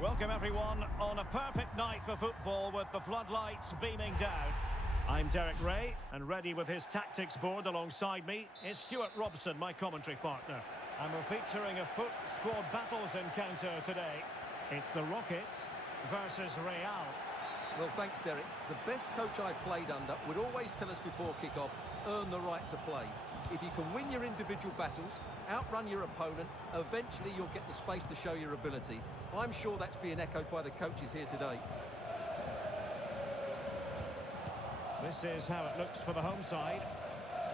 Welcome everyone on a perfect night for football with the floodlights beaming down. I'm Derek Ray, and ready with his tactics board alongside me is Stuart Robson, my commentary partner. And we're featuring a FUT squad battles encounter today. It's the Rockets versus Real. Well, thanks, Derek. The best coach I played under would always tell us before kick-off, earn the right to play. If you can win your individual battles, outrun your opponent, eventually you'll get the space to show your ability. I'm sure that's being echoed by the coaches here today. This is how it looks for the home side.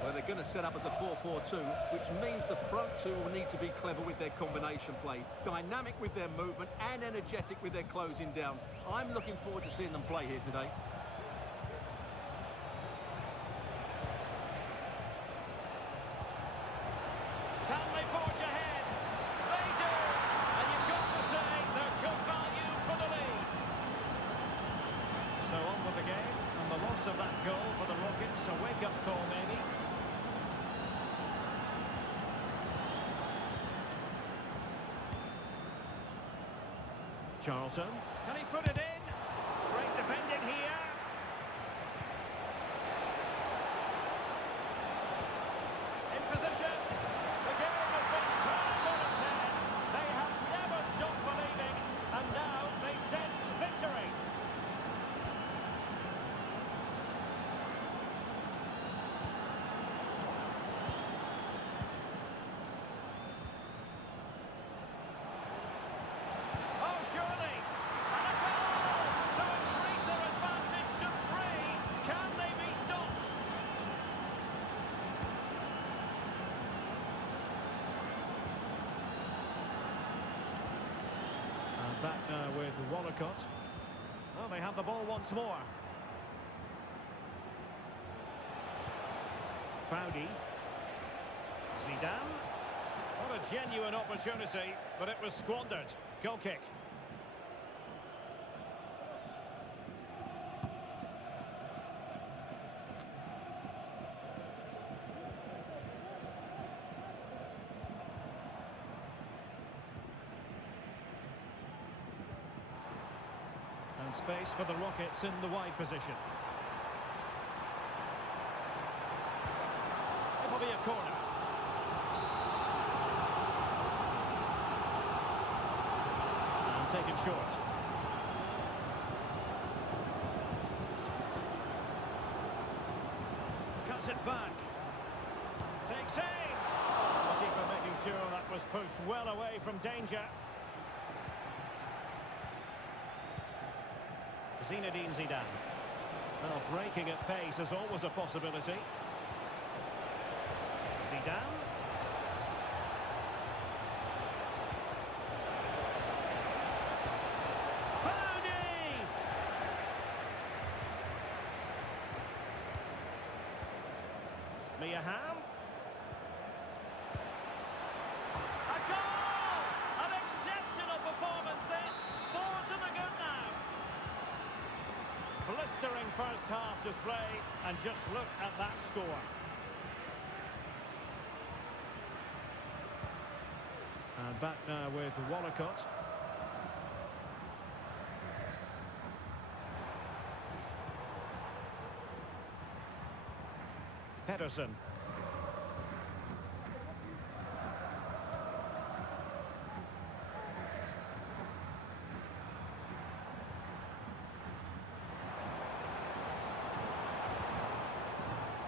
Well, they're going to set up as a 4-4-2, which means the front two will need to be clever with their combination play, dynamic with their movement and energetic with their closing down. I'm looking forward to seeing them play here today. Can they forge ahead? They do! And you've got to say they're good value for the lead. So on with the game, and the loss of that goal for the Rockets, a wake-up call maybe. Charlton, can he put it in? Great defending here. In position. The game has been turned on its head. They have never stopped believing, and now they sense victory. Oh, surely. And a goal to increase their advantage to 3. Can they be stopped? And back now with Walcott. Well, they have the ball once more. Foudy. Zidane. What a genuine opportunity, but it was squandered. Goal kick. And space for the Rockets in the wide position. It'll be a corner. And taken short. Cuts it back. Takes aim. The keeper making sure that was pushed well away from danger. Zinedine Zidane. Well, breaking at pace is always a possibility. Zidane. Foudy! Miyaham. A goal! An exceptional performance this. 4 to the good now. Blistering first half display, and just look at that score. And back now with Walcott. Pedersen.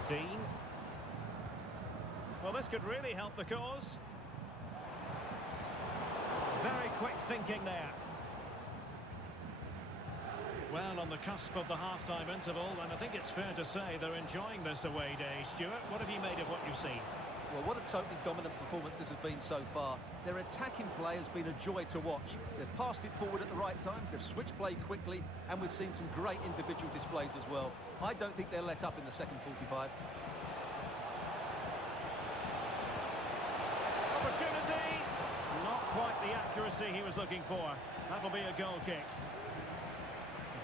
Dean. Well, this could really help the cause. Very quick thinking there. Well, on the cusp of the half-time interval, and I think it's fair to say they're enjoying this away day. Stuart, what have you made of what you've seen? Well, what a totally dominant performance this has been so far. Their attacking play has been a joy to watch. They've passed it forward at the right times, they've switched play quickly, and we've seen some great individual displays as well. I don't think they'll let up in the second 45. Opportunity! Not quite the accuracy he was looking for. That'll be a goal kick.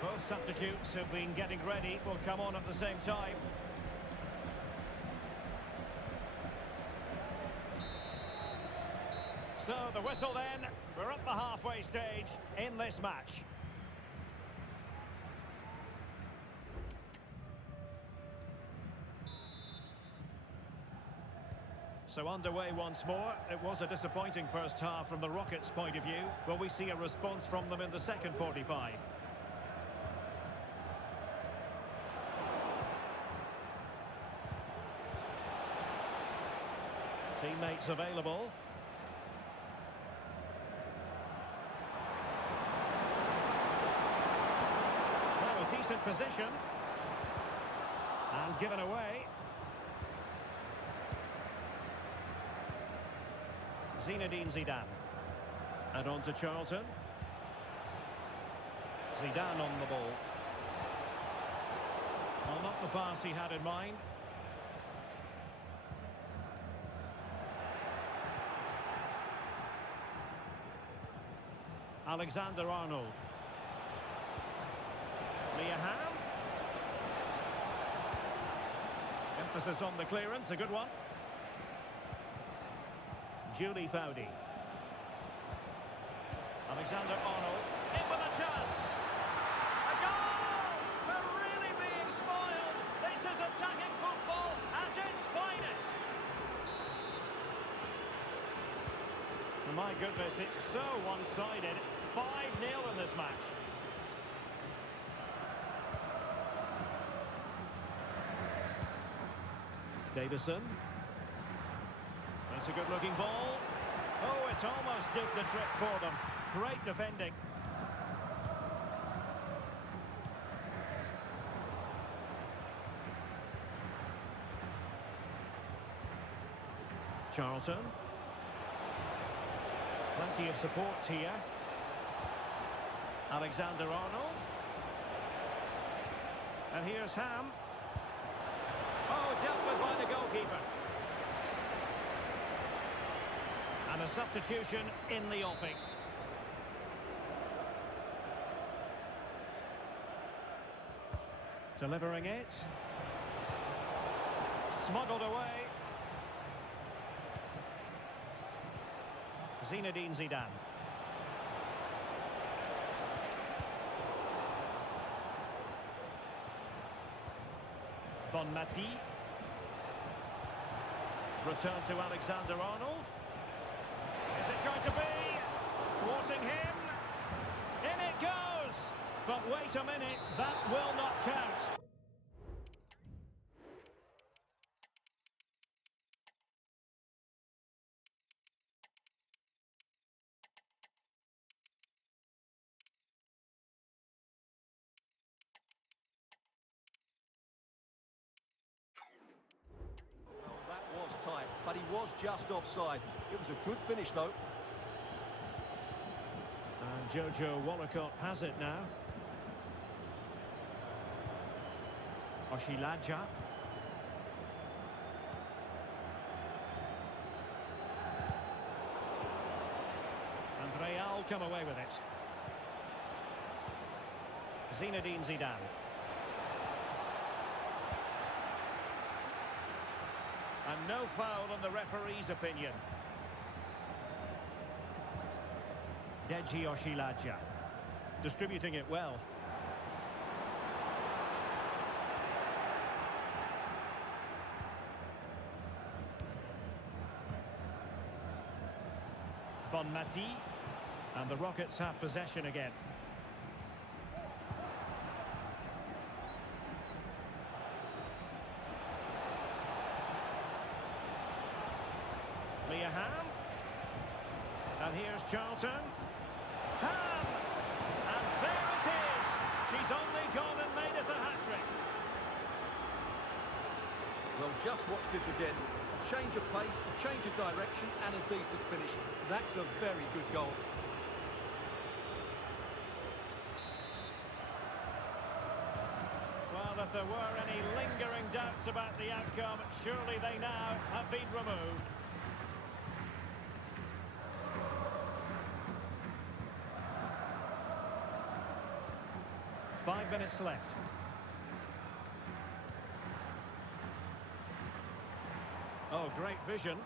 Both substitutes have been getting ready, will come on at the same time. So the whistle then. We're We're at the halfway stage in this match. So underway once more. It was a disappointing first half from the Rockets' point of view. Will we see a response from them in the second 45? Teammates available. Now a decent position. And given away. Zinedine Zidane. And on to Charlton. Zidane on the ball. Well, not the pass he had in mind. Alexander-Arnold. Ham. Emphasis on the clearance, a good one. Julie Foudy. Alexander-Arnold. In with a chance. A goal! We're really being spoiled. This is attacking football at its finest. My goodness, it's so one-sided. 5-0 in this match. Davison. That's a good-looking ball. Oh, it's almost did the trick for them. Great defending. Charlton. Plenty of support here. Alexander-Arnold. And here's Ham. Oh, dealt with by the goalkeeper. And a substitution in the offing. Delivering it. Smuggled away. Zinedine Zidane. Bonmati. Return to Alexander-Arnold. Is it going to be? Thwarting him. In it goes. But wait a minute, that will not count. Well, that was tight, but he was just offside. It was a good finish, though. And Jojo Wallacott has it now. Oshilaja. And Real come away with it. Zinedine Zidane. And no foul on the referee's opinion. Deji Oshilaja. Distributing it well. Bonmati. And the Rockets have possession again. Ham. And here's Charlton. Ham! And there it is! She's only gone and made it a hat-trick. Well, just watch this again. A change of pace, a change of direction, and a decent finish. That's a very good goal. Well, if there were any lingering doubts about the outcome, surely they now have been removed. Five minutes left. Oh, great vision.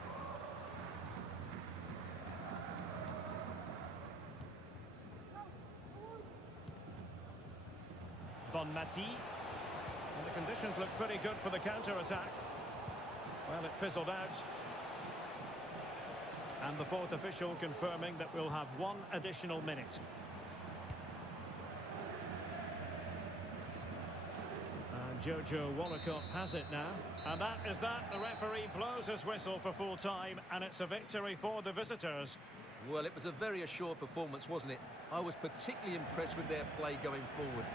Bonmati. And the conditions look pretty good for the counter-attack. Well, it fizzled out. And the fourth official confirming that we'll have one additional minute. And Jojo Wallacott has it now. And that is that. The referee blows his whistle for full time, and it's a victory for the visitors. Well, it was a very assured performance, wasn't it? I was particularly impressed with their play going forward.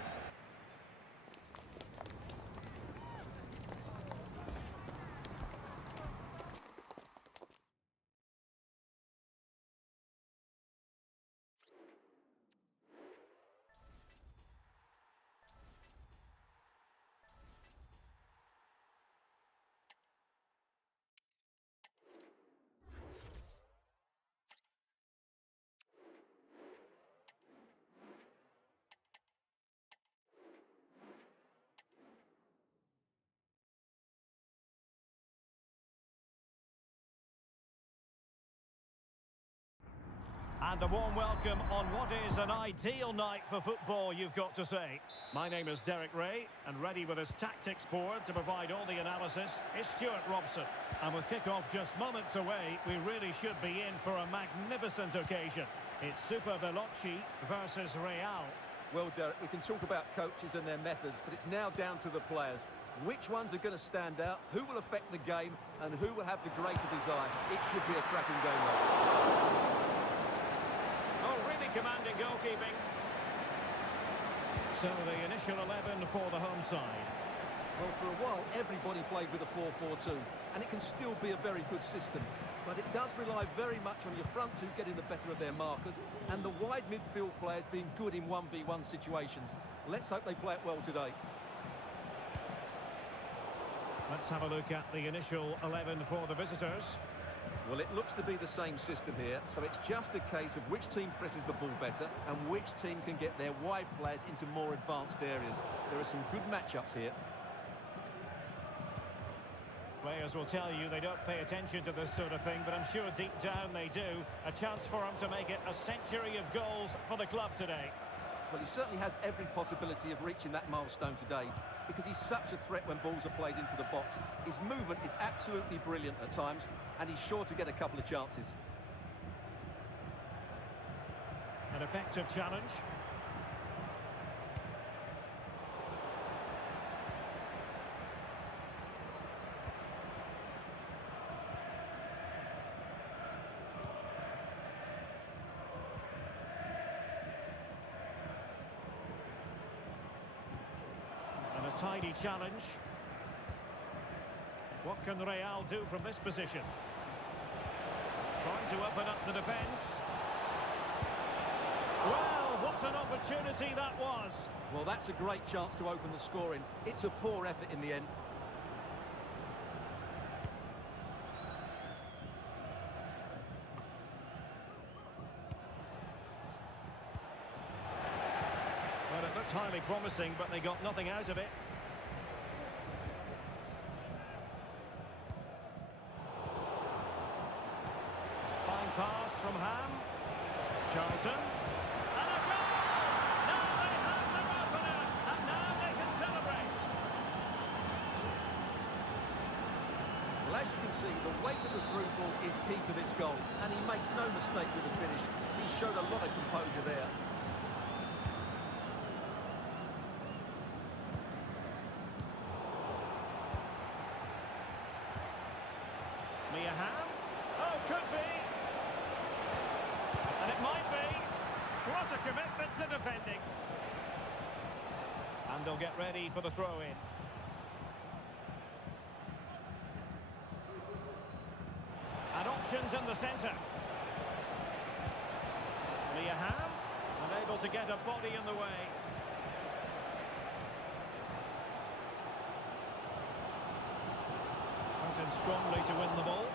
And a warm welcome on what is an ideal night for football, you've got to say. My name is Derek Ray, and ready with his tactics board to provide all the analysis is Stuart Robson. And with kick-off just moments away, we really should be in for a magnificent occasion. It's Super Veloci versus Real. Well, Derek, we can talk about coaches and their methods, but it's now down to the players. Which ones are going to stand out, who will affect the game, and who will have the greater desire? It should be a cracking game, though. Commanding goalkeeping. So the initial 11 for the home side. Well, for a while, everybody played with a 4-4-2, and it can still be a very good system. But it does rely very much on your front two getting the better of their markers, and the wide midfield players being good in 1v1 situations. Let's hope they play it well today. Let's have a look at the initial 11 for the visitors. Well, it looks to be the same system here, so it's just a case of which team presses the ball better and which team can get their wide players into more advanced areas. There are some good matchups here. Players will tell you they don't pay attention to this sort of thing, but I'm sure deep down they do. A chance for him to make it a century of goals for the club today. Well, he certainly has every possibility of reaching that milestone today, because he's such a threat when balls are played into the box. His movement is absolutely brilliant at times, and he's sure to get a couple of chances. An effective challenge. Tidy challenge. What can Real do from this position? Trying to open up the defence. Well, what an opportunity that was. Well, that's a great chance to open the scoring. It's a poor effort in the end. Well, it looked highly promising, but they got nothing out of it. Pass from Ham. Charlton. And a goal! Now they have their opener, and now they can celebrate. Well, as you can see, the weight of the through ball is key to this goal, and he makes no mistake with the finish. He showed a lot of composure there. Oh, could be. And it might be. What a commitment to defending. And they'll get ready for the throw-in. And options in the centre. Ham, unable to get a body in the way. Went in strongly to win the ball.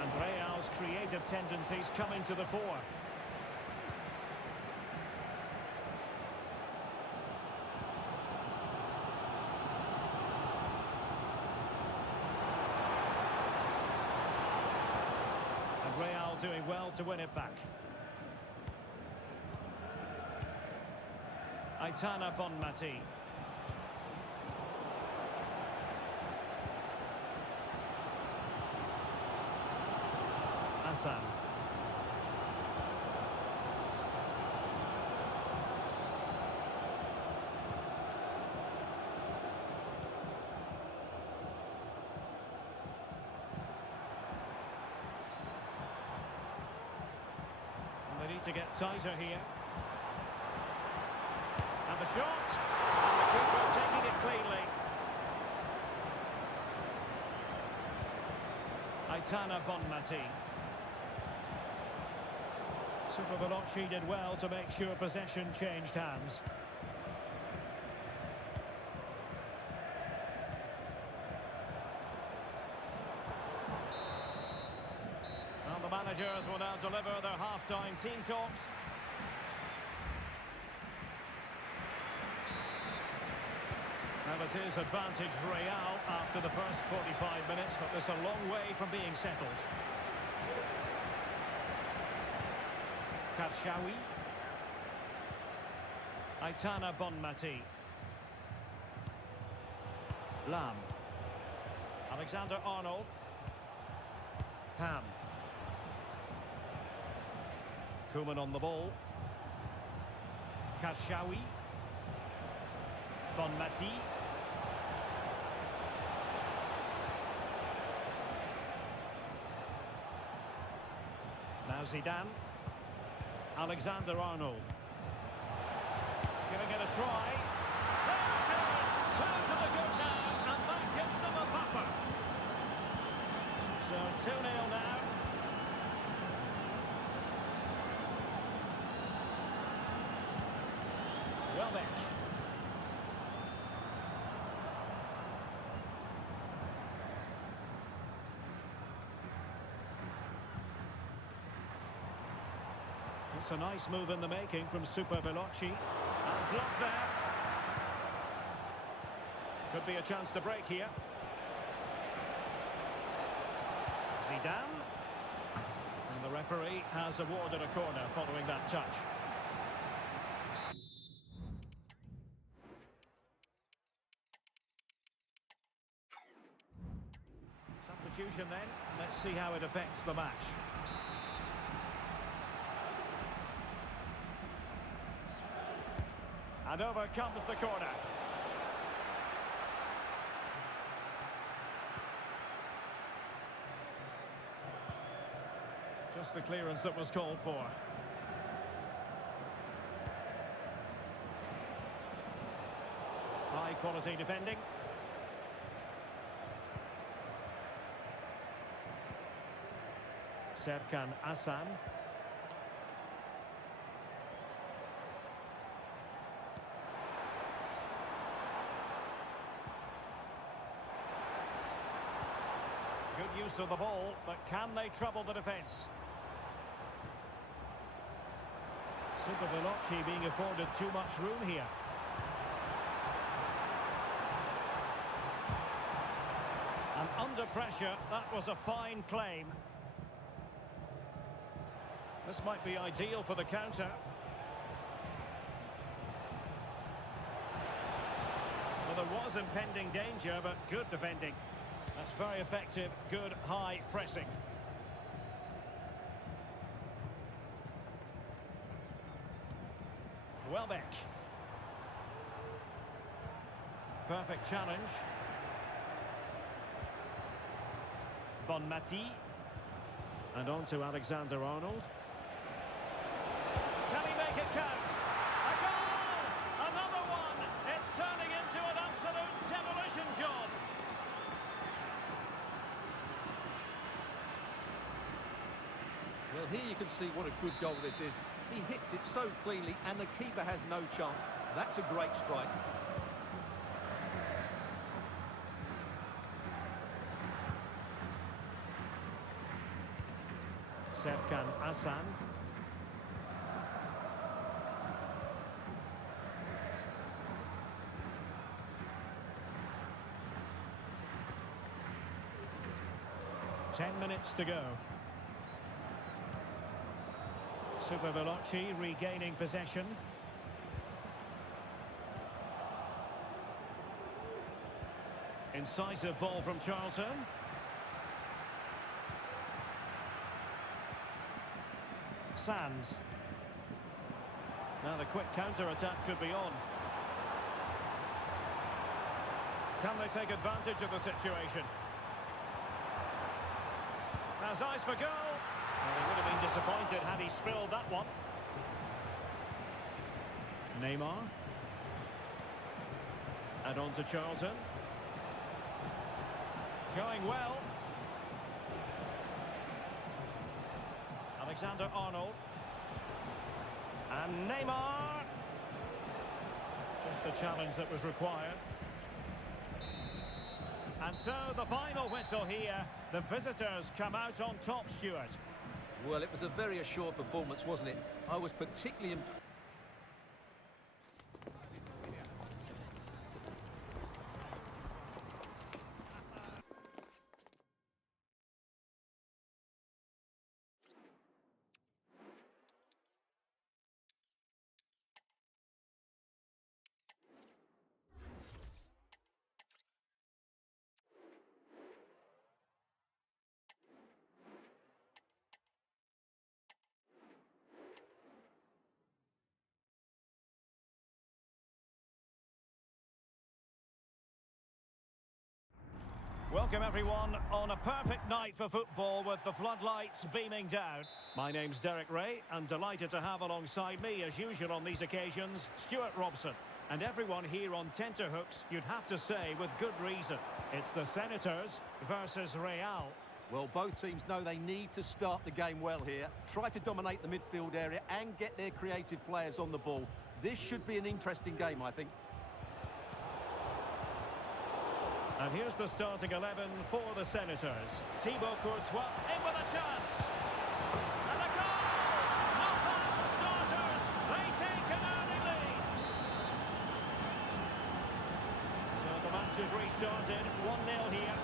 And Real's creative tendencies coming to the fore. And Real doing well to win it back. Bonmati. Hassan. And they need to get tighter here. And the shot. And the keeper taking it cleanly. Aitana Bonmati. Super Veloci did well to make sure possession changed hands. And the managers will now deliver their half-time team talks. Well, it is advantage Real after the first 45 minutes, but there's a long way from being settled. Kafshawi. Aitana Bonmati. Lam. Alexander-Arnold. Ham. Koeman on the ball. Kafshawi. Bonmati. Now Zidane. Alexander-Arnold. Giving it a try. There it is! Two to the good now, and that gives them a buffer. So 2-0 now. Welbeck. It's a nice move in the making from Super Veloci. And blocked there. Could be a chance to break here. Zidane. And the referee has awarded a corner following that touch. Substitution then. Let's see how it affects the match. And over comes the corner. Just the clearance that was called for. High quality defending. Serkan Hasan. Good use of the ball, but can they trouble the defence? Super Veloci being afforded too much room here. And under pressure, that was a fine claim. This might be ideal for the counter. Well, there was impending danger, but good defending. That's very effective, good high pressing. Welbeck. Perfect challenge. Bonmati. And on to Alexander-Arnold. Can he make it count? A goal! Another one! It's turning into an absolute demolition job. Well, here you can see what a good goal this is. He hits it so cleanly and the keeper has no chance. That's a great strike. Serkan Hasan. Minutes to go. Super Veloci regaining possession. Incisive ball from Charlton. Sands. Now the quick counter-attack could be on. Can they take advantage of the situation? Has eyes for goal. Well, he would have been disappointed had he spilled that one. Neymar. And on to Charlton. Going well. Alexander-Arnold. And Neymar. Just the challenge that was required. And so the final whistle here. The visitors come out on top, Stuart. Well, it was a very assured performance, wasn't it? I was particularly impressed. Welcome everyone on a perfect night for football with the floodlights beaming down. My name's Derek Ray and delighted to have alongside me as usual on these occasions Stuart Robson. And everyone here on tenterhooks, you'd have to say with good reason. It's the Senators versus Real. Well, both teams know they need to start the game well here. Try to dominate the midfield area and get their creative players on the ball. This should be an interesting game, I think. And here's the starting 11 for the Senators. Thibaut Courtois in with a chance. And a goal! Not bad for starters. They take an early lead. So the match is restarted. 1-0 here.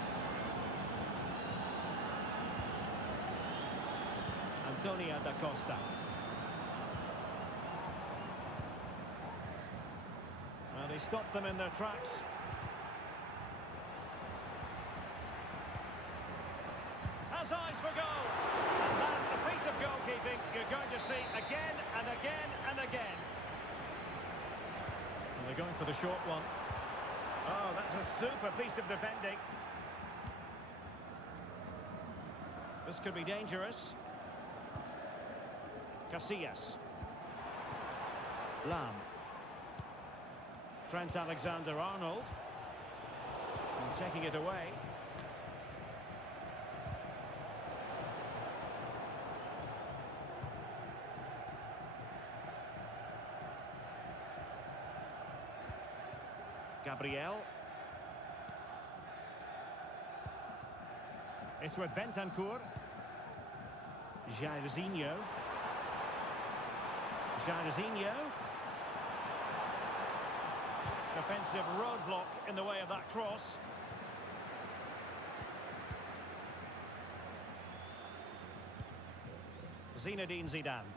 Antonio da Costa. Well, he stopped them in their tracks. Eyes for goal. And that, a piece of goalkeeping you're going to see again and again and again. And they're going for the short one. Oh, that's a super piece of defending. This could be dangerous. Casillas. Lam. Trent Alexander-Arnold. And taking it away. Gabriel. It's with Bentancur. Jairzinho. Defensive roadblock in the way of that cross. Zinedine Zidane.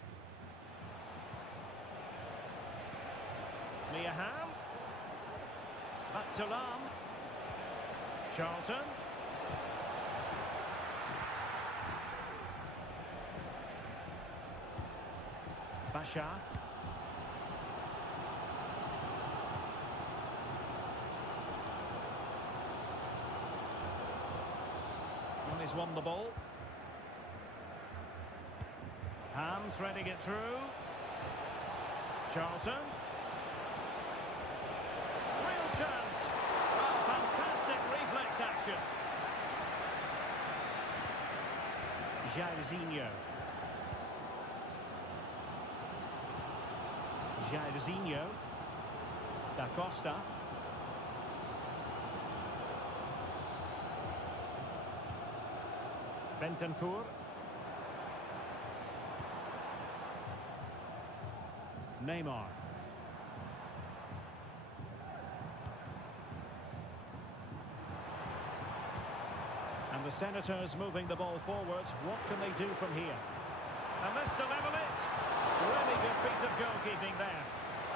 Liaham. Back to Lam. Charlton. Basha. Well, he's won the ball. Ham threading it through. Charlton. Chance. Oh, fantastic reflex action. Jairzinho. Da Costa. Bentancur. Neymar. And the Senators moving the ball forward. What can they do from here? And this to level it. Really good piece of goalkeeping there.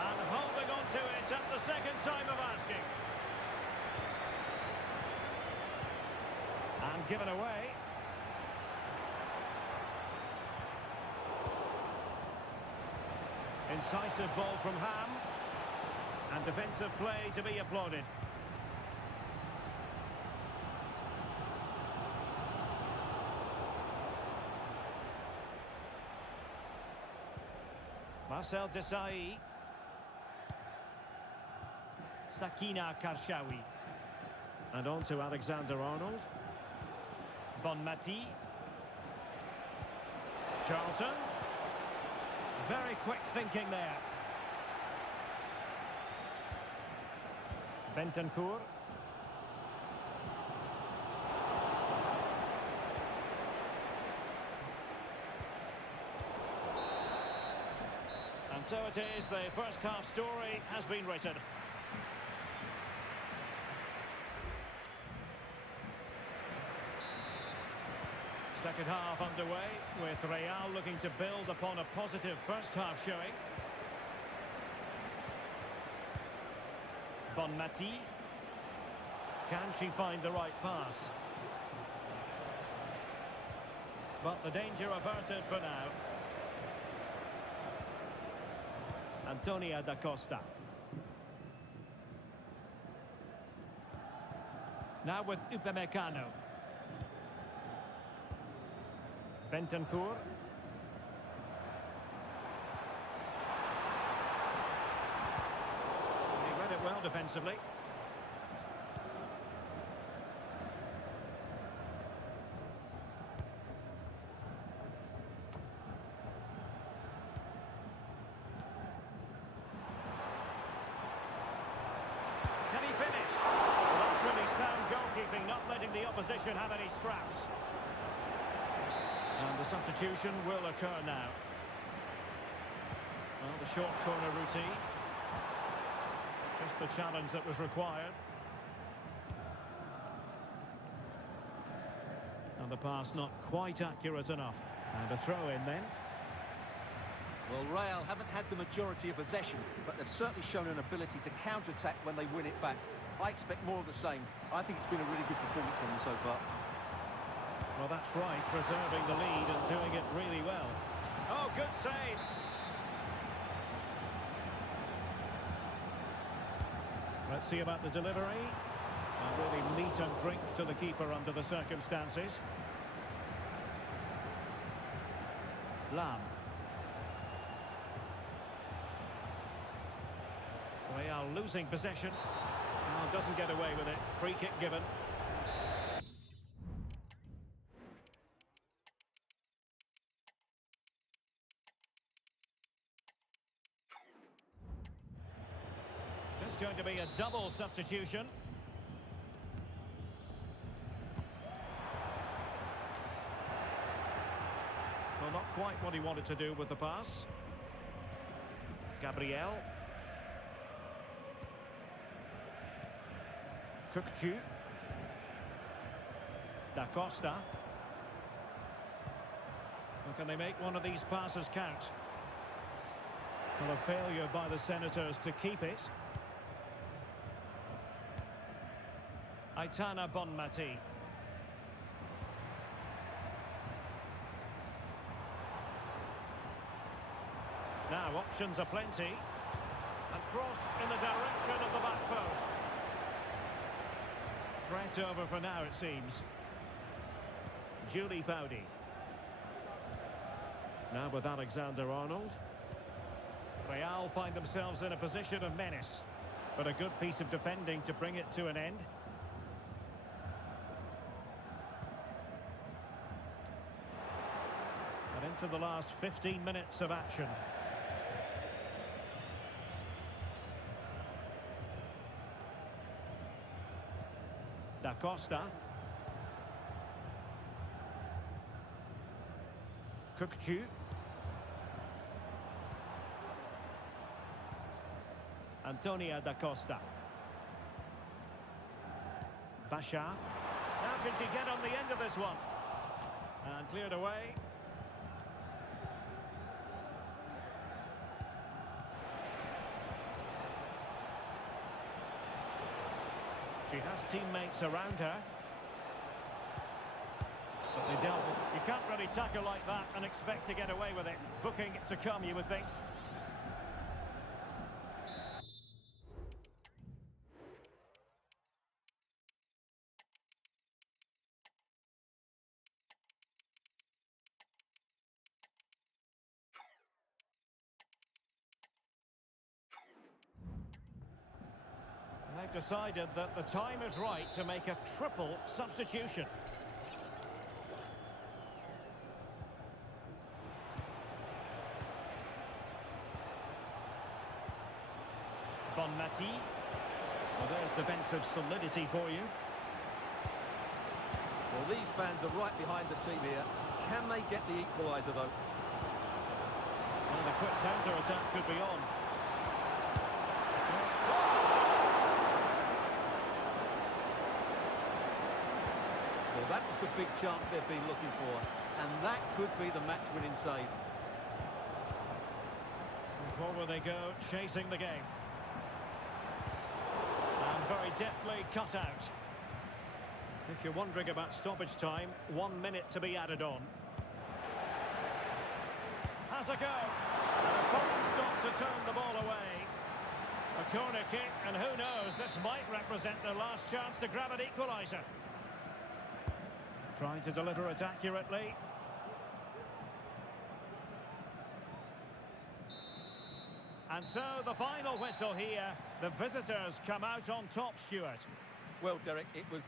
And holding on to it at the second time of asking. And given away. Incisive ball from Ham. And defensive play to be applauded. Marcel Desailly. Sakina Karshawi. And on to Alexander-Arnold. Bonmati. Charlton. Very quick thinking there. Bentancur. And so it is, the first half story has been written. Second half underway, with Real looking to build upon a positive first half showing. Bonmati. Can she find the right pass? But the danger averted for now. Antonia da Costa. Now with Upamecano. Bentancur. He read it well defensively. Can he finish? Well, that's really sound goalkeeping, not letting the opposition have any scraps. And the substitution will occur now. Well, the short corner routine. Just the challenge that was required. And the pass not quite accurate enough. And a throw in then. Well, Real haven't had the majority of possession, but they've certainly shown an ability to counter-attack when they win it back. I expect more of the same. I think it's been a really good performance from them so far. Well, that's right, preserving the lead and doing it really well. Oh, good save. Let's see about the delivery. Really meat and drink to the keeper under the circumstances. Lam. Real losing possession. Oh, doesn't get away with it. Free kick given. It's going to be a double substitution. Well, not quite what he wanted to do with the pass. Gabriel. Cookchu. Da Costa. Well, can they make one of these passes count? Well, a failure by the Senators to keep it. Aitana Bonmati. Now options are plenty. And crossed in the direction of the back post. Threat over for now, it seems. Julie Foudy. Now with Alexander-Arnold. Real find themselves in a position of menace. But a good piece of defending to bring it to an end. And into the last 15 minutes of action. Da Costa. Cookchu. Antonia da Costa. Basha. How can she get on the end of this one? And cleared away. She has teammates around her. But they dealt with it. You can't really tackle like that and expect to get away with it. Booking to come, you would think. they've decided that the time is right to make a triple substitution. Bonmati. Well, there's defensive solidity for you. Well, these fans are right behind the team here. Can they get the equaliser, though? Well, the quick counter-attack could be on. Well, that was the big chance they've been looking for. And that could be the match-winning save. And forward they go, chasing the game. And very deftly cut out. If you're wondering about stoppage time, 1 minute to be added on. Has a go. And a fine stop to turn the ball away. A corner kick, and who knows, this might represent their last chance to grab an equaliser. Trying to deliver it accurately. And so the final whistle here. The visitors come out on top, Stuart. Well, Derek, it was...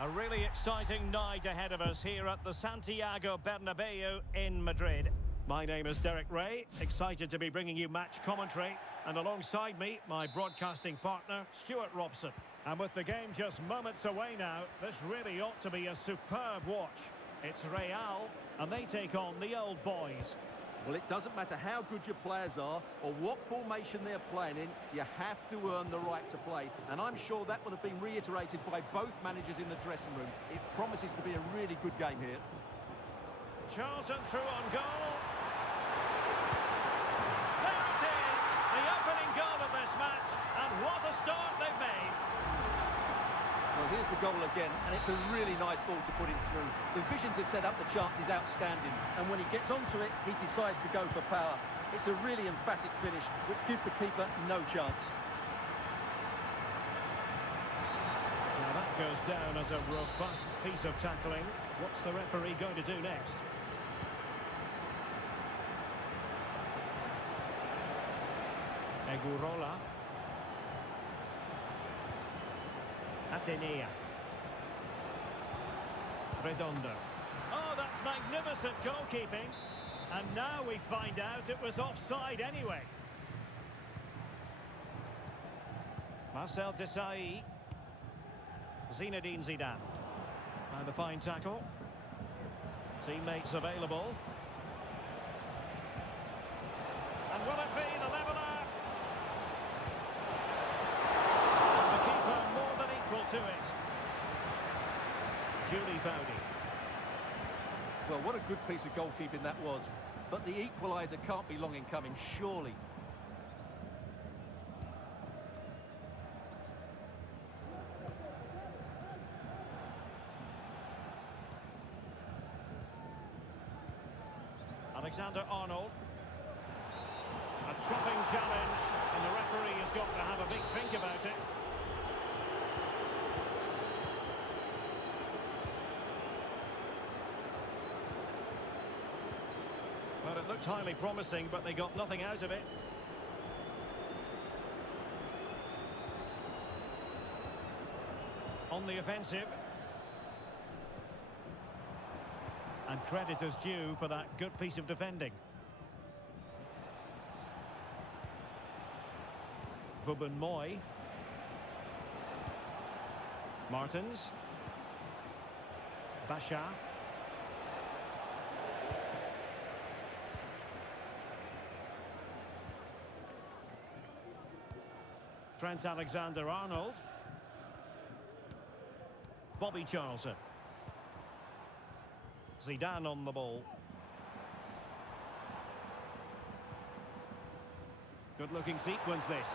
A really exciting night ahead of us here at the Santiago Bernabeu in Madrid. My name is Derek Ray, excited to be bringing you match commentary. And alongside me, my broadcasting partner, Stuart Robson. And with the game just moments away now, this really ought to be a superb watch. It's Real, and they take on the old boys. Well, it doesn't matter how good your players are or what formation they're playing in, you have to earn the right to play. And I'm sure that will have been reiterated by both managers in the dressing room. It promises to be a really good game here. Charlton through on goal. There it is, the opening goal of this match, and what a start they've made. Well, here's the goal again, and it's a really nice ball to put him through. The vision to set up the chance is outstanding, and when he gets onto it, he decides to go for power. It's a really emphatic finish, which gives the keeper no chance. Now that goes down as a robust piece of tackling. What's the referee going to do next? Egurola. Atenea. Redondo. Oh, that's magnificent goalkeeping. And now we find out it was offside anyway. Marcel Desailly. Zinedine Zidane. And a fine tackle. Teammates available. And will it be the leveller? And the keeper more than equal to it. Julie Fowdy. Well, what a good piece of goalkeeping that was. But the equaliser can't be long in coming, surely. Alexander-Arnold. A chopping challenge, and the referee has got to have a big think about it. Well, it looked highly promising, but they got nothing out of it. On the offensive. And credit is due for that good piece of defending. Ruben Moy. Martins. Basha. Trent Alexander-Arnold. Bobby Charlton. Zidane on the ball. Good looking sequence this.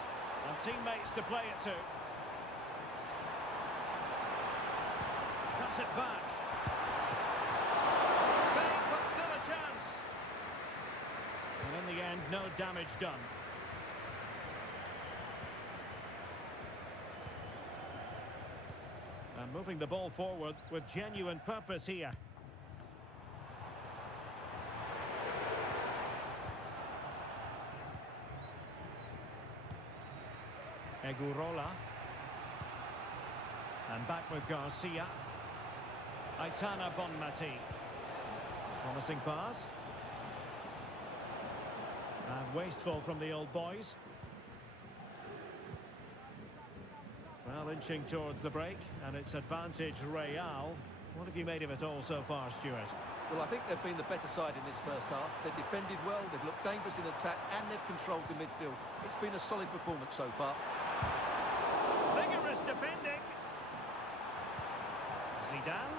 And teammates to play it to. Cuts it back. Save, but still a chance. And in the end, no damage done. And moving the ball forward with genuine purpose here. Egurola. And back with Garcia. Aitana Bonmati. Promising pass. And wasteful from the old boys. Well, inching towards the break, and it's advantage Real. What have you made of it all so far, Stuart? Well, I think they've been the better side in this first half. They've defended well, they've looked dangerous in attack, and they've controlled the midfield. It's been a solid performance so far. Vigorous defending. Zidane.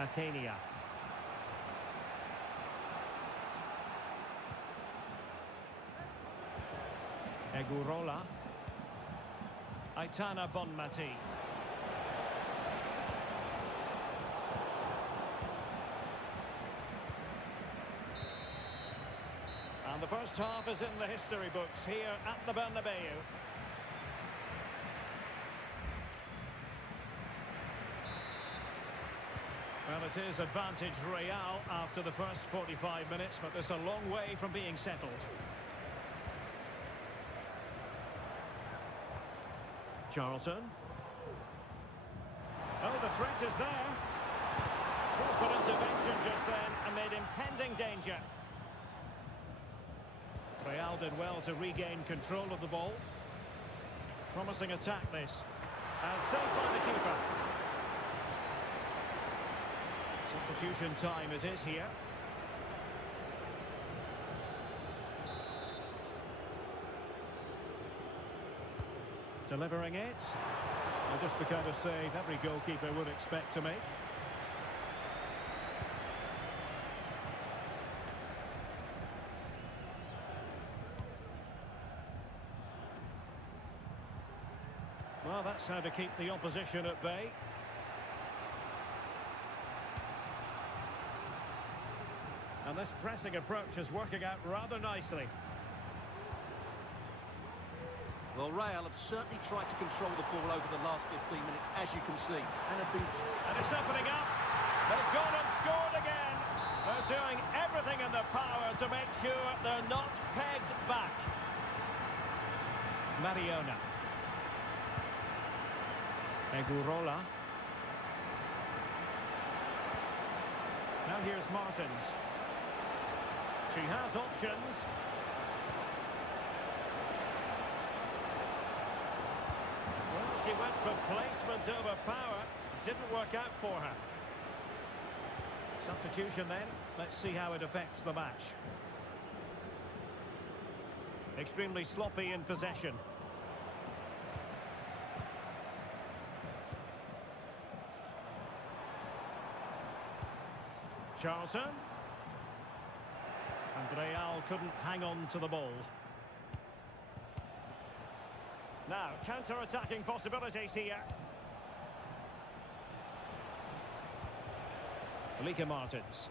Athenia. Egurola. Aitana Bonmati. And the first half is in the history books here at the Bernabeu. Well, it is advantage Real after the first 45 minutes, but there's a long way from being settled. Charlton. Oh, the threat is there. Forceful intervention just then amid impending danger. Real did well to regain control of the ball. Promising attack this. And saved by the keeper. Substitution time it is here. Delivering it. Well, just the kind of save every goalkeeper would expect to make. Well, that's how to keep the opposition at bay. And this pressing approach is working out rather nicely. Well, Real have certainly tried to control the ball over the last 15 minutes, as you can see, and have been... And it's opening up. They've gone and scored again. They're doing everything in their power to make sure they're not pegged back. Mariona. Segurola. Now here's Martins. She has options. Well, she went for placement over power. Didn't work out for her. Substitution then. Let's see how it affects the match. Extremely sloppy in possession. Charlton. And Real couldn't hang on to the ball. Now, counter-attacking possibilities here. Lika Martins.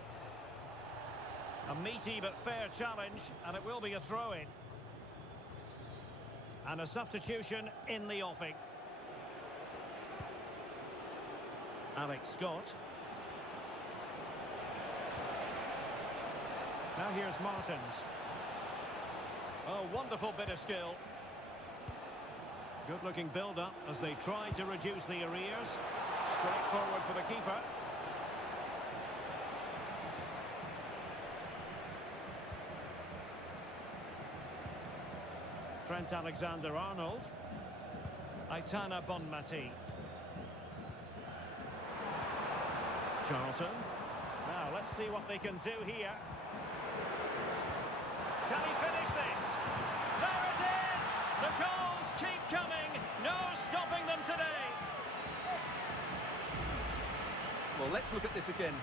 A meaty but fair challenge, and it will be a throw-in. And a substitution in the offing. Alex Scott. Now here's Martins. Oh, wonderful bit of skill. Good-looking build-up as they try to reduce the arrears. Straight forward for the keeper. Trent Alexander-Arnold. Aitana Bonmati. Charlton. Now, let's see what they can do here. Can he finish this? There it is! The goals keep coming. No stopping them today. Well, let's look at this again.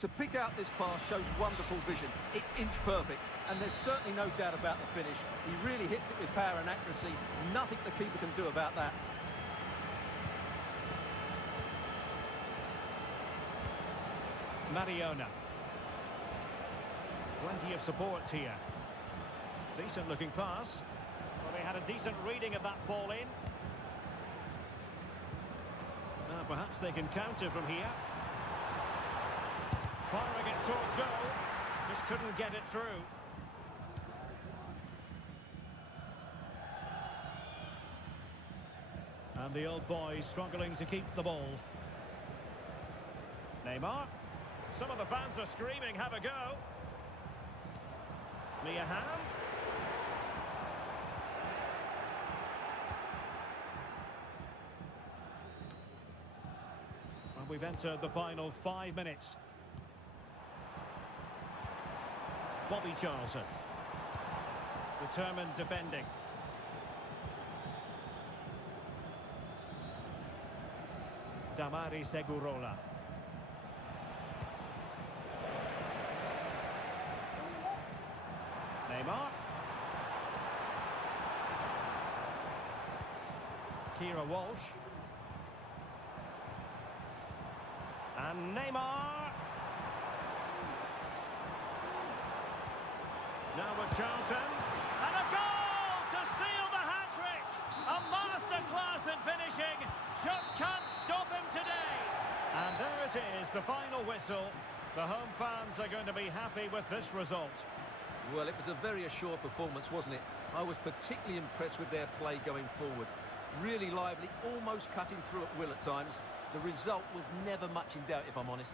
To pick out this pass shows wonderful vision. It's inch perfect, and there's certainly no doubt about the finish. He really hits it with power and accuracy. Nothing the keeper can do about that. Mariona. Plenty of support here. Decent looking pass. Well, they had a decent reading of that ball in. Now perhaps they can counter from here. Firing it towards goal. Just couldn't get it through. And the old boy struggling to keep the ball. Neymar. Some of the fans are screaming, have a go. Mia Hamm. And we've entered the final 5 minutes. Bobby Charlton. Determined defending. Damari Segurola. Neymar. Kira Walsh. And Neymar. Now with Charlton. And a goal to seal the hat-trick. A masterclass in finishing. Just can't stop him today. And there it is, the final whistle. The home fans are going to be happy with this result. Well, it was a very assured performance, wasn't it? I was particularly impressed with their play going forward. Really lively, almost cutting through at will at times. The result was never much in doubt, if I'm honest.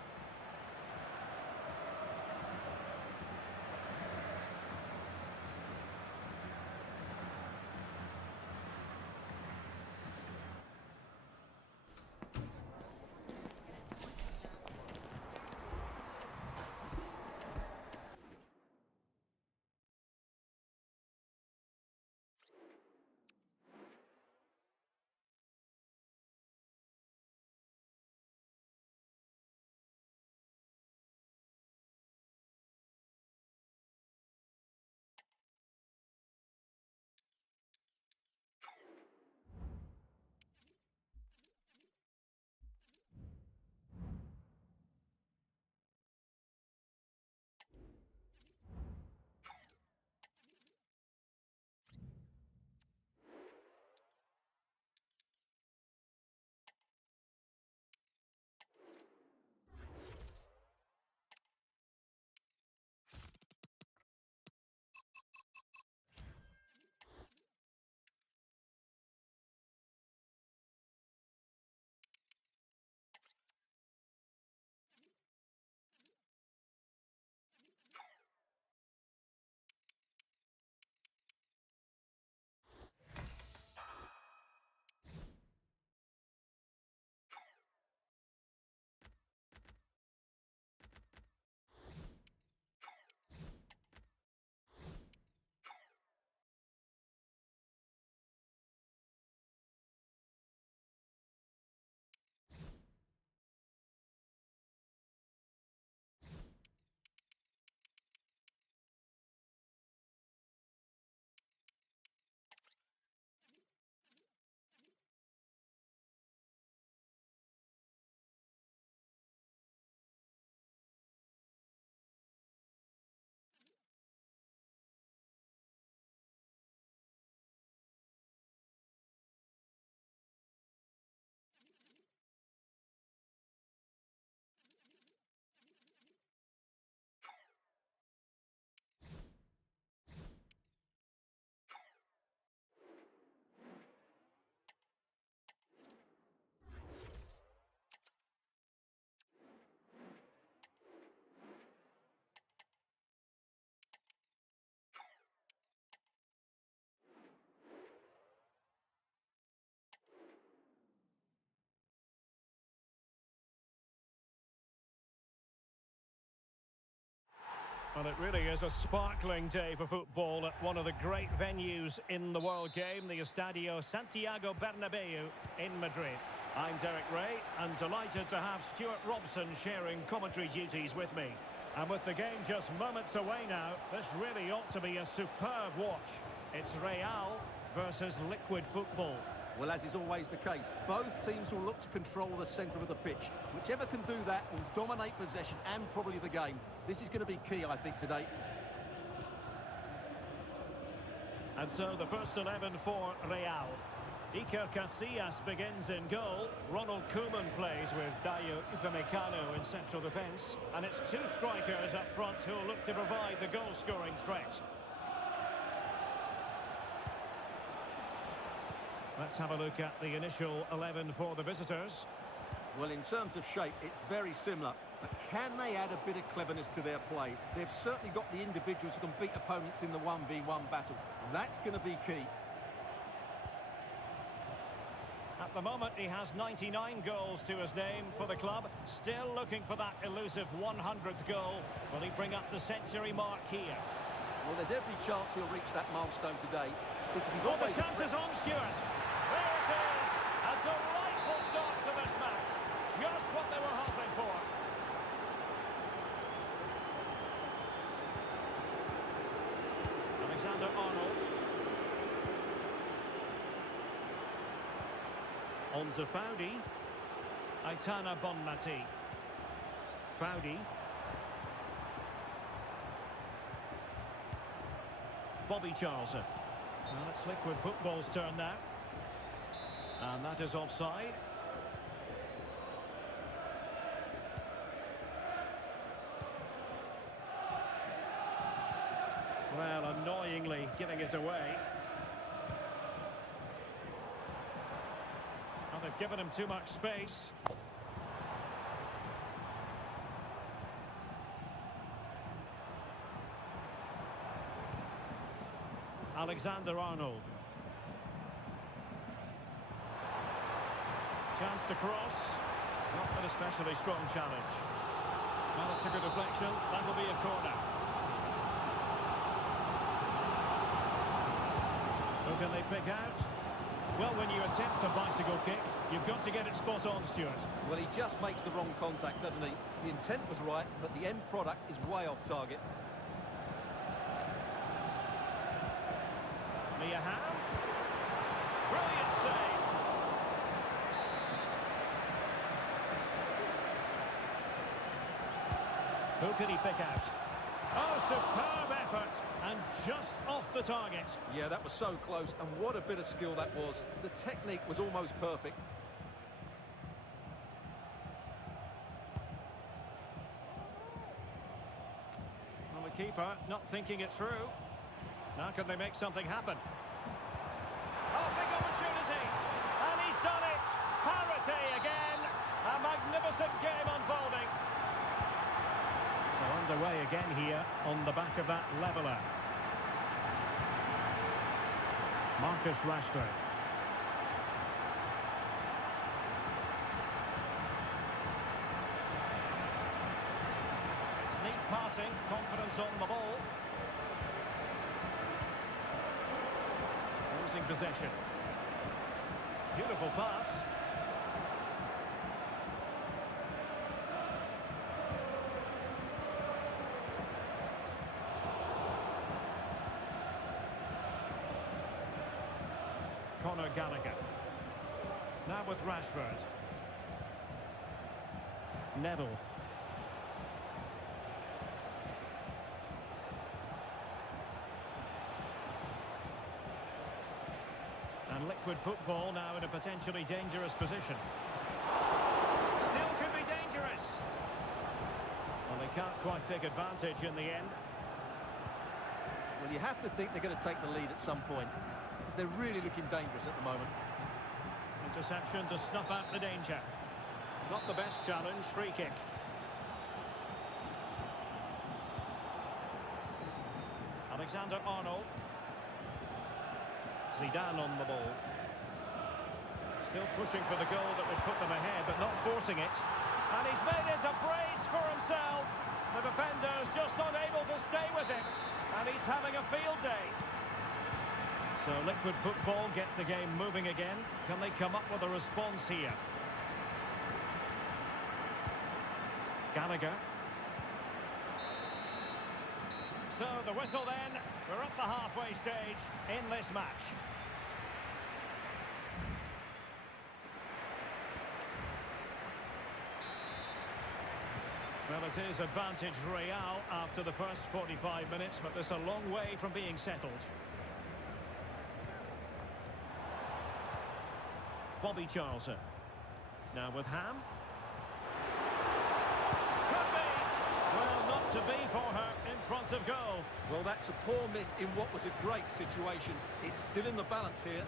Well, it really is a sparkling day for football at one of the great venues in the world game, the Estadio Santiago Bernabeu in Madrid. I'm Derek Ray, and delighted to have Stuart Robson sharing commentary duties with me. And with the game just moments away now, this really ought to be a superb watch. It's Real versus liquid football. Well, as is always the case, both teams will look to control the centre of the pitch. Whichever can do that will dominate possession and probably the game. This is going to be key, I think, today. And so the first 11 for Real. Iker Casillas begins in goal. Ronald Koeman plays with Dayo Upamecano in central defence. And it's two strikers up front who'll look to provide the goal-scoring threat. Let's have a look at the initial 11 for the visitors. Well, in terms of shape, it's very similar. But can they add a bit of cleverness to their play? They've certainly got the individuals who can beat opponents in the 1v1 battles. That's going to be key. At the moment, he has 99 goals to his name for the club. Still looking for that elusive 100th goal. Will he bring up the century mark here? Well, there's every chance he'll reach that milestone today. Because he's All the always chances on Stuart. There it is. A delightful start to this match. Just what they were hoping for. Alexander-Arnold. On to Foudy. Aitana Bonmati. Foudy. Bobby Charlton. Well, it's liquid football's turn now. And that is offside. Well, annoyingly giving it away. Well, they've given him too much space. Alexander-Arnold. Chance to cross. Not an especially strong challenge. Well, it's a good deflection. That'll be a corner. Who can they pick out? Well, when you attempt a bicycle kick, you've got to get it spot on, Stuart. Well, he just makes the wrong contact, doesn't he? The intent was right, but the end product is way off target. Ham. Brilliant save. Who can he pick out? Oh, superb effort. And just off the target. Yeah, that was so close. And what a bit of skill that was. The technique was almost perfect. Well, the keeper not thinking it through. Now can they make something happen? Oh, big opportunity! And he's done it! Parity again! A magnificent game unfolding. So underway again here on the back of that leveller. Marcus Rashford. It's neat passing, confidence on the ball. Losing possession. Beautiful pass. Conor Gallagher. Now with Rashford. Neville. And liquid football now in a potentially dangerous position. Still could be dangerous. Well, they can't quite take advantage in the end. Well, you have to think they're going to take the lead at some point, because they're really looking dangerous at the moment. Interception to snuff out the danger. Not the best challenge, free kick. Alexander-Arnold. Zidane on the ball. Still pushing for the goal that would put them ahead, but not forcing it. And he's made it a brace for himself. The defender's just unable to stay with him, and he's having a field day. So liquid football get the game moving again. Can they come up with a response here? Gallagher. So the whistle then. We're up the halfway stage in this match. Well, it is advantage Real after the first 45 minutes, but there's a long way from being settled. Bobby Charlton. Now with Ham. Could be. Well, not to be for her in front of goal. Well, that's a poor miss in what was a great situation. It's still in the balance here.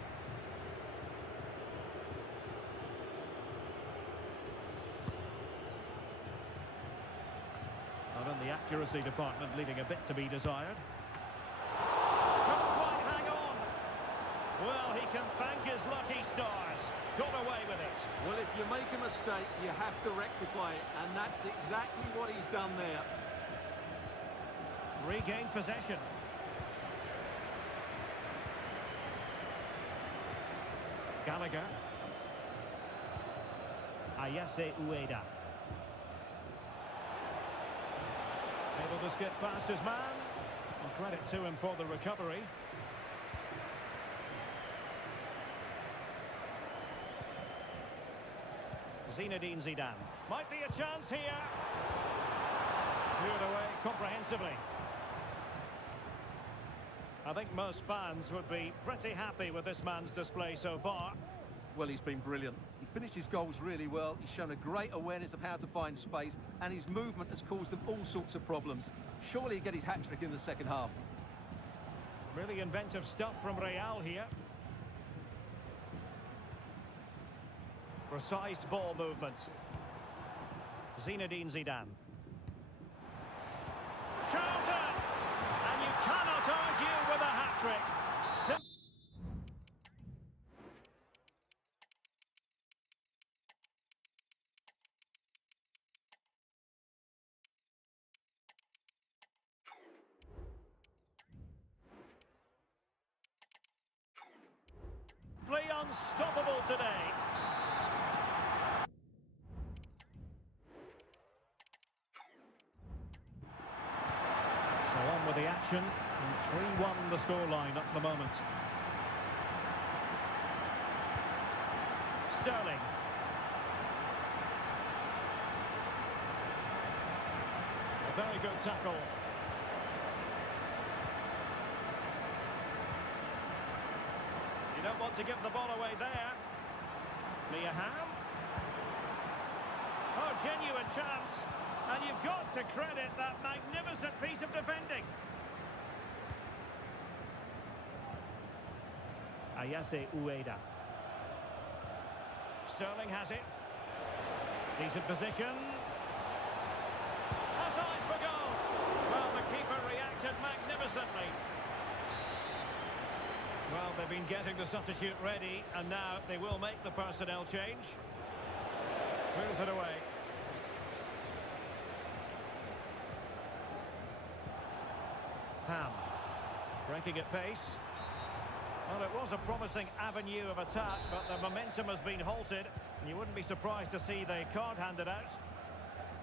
Not in the accuracy department, leaving a bit to be desired. Couldn't quite hang on. Well, he can thank his lucky stars. Got away with it. Well, if you make a mistake, you have to rectify it, and that's exactly what he's done there. Regained possession. Gallagher. ASUS. Able to skip past his man. And credit to him for the recovery. Zinedine Zidane. Might be a chance here. Cleared away comprehensively. I think most fans would be pretty happy with this man's display so far. Well, he's been brilliant. He finished his goals really well. He's shown a great awareness of how to find space, and his movement has caused them all sorts of problems. Surely he'll get his hat-trick in the second half. Really inventive stuff from Real here. Precise ball movement. Zinedine Zidane. Charlton! And you cannot argue with a hat-trick. Simply unstoppable today. On with the action, and 3-1 the scoreline at the moment. Sterling. A very good tackle. You don't want to give the ball away there. Mia Ham. Oh, genuine chance. And you've got to credit that magnificent piece of defending. ASUS. Sterling has it. Decent position. Has eyes for goal. Well, the keeper reacted magnificently. Well, they've been getting the substitute ready, and now they will make the personnel change. Clears it away. Ham, breaking at pace. Well, it was a promising avenue of attack, but the momentum has been halted. And you wouldn't be surprised to see the card handed out.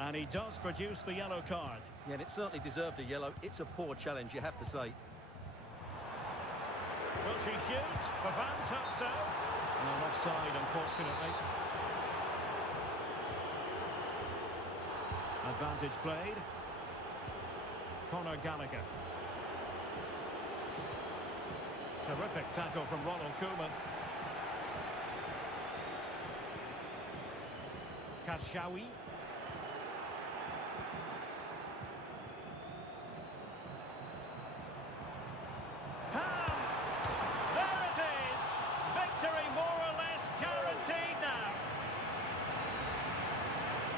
And he does produce the yellow card. Yeah, and it certainly deserved a yellow. It's a poor challenge, you have to say. Will she shoot? The fans hope so. No, offside, unfortunately. Advantage played. Conor Gallagher. Terrific tackle from Ronald Koeman. Katshawi. Ham! There it is! Victory more or less guaranteed now.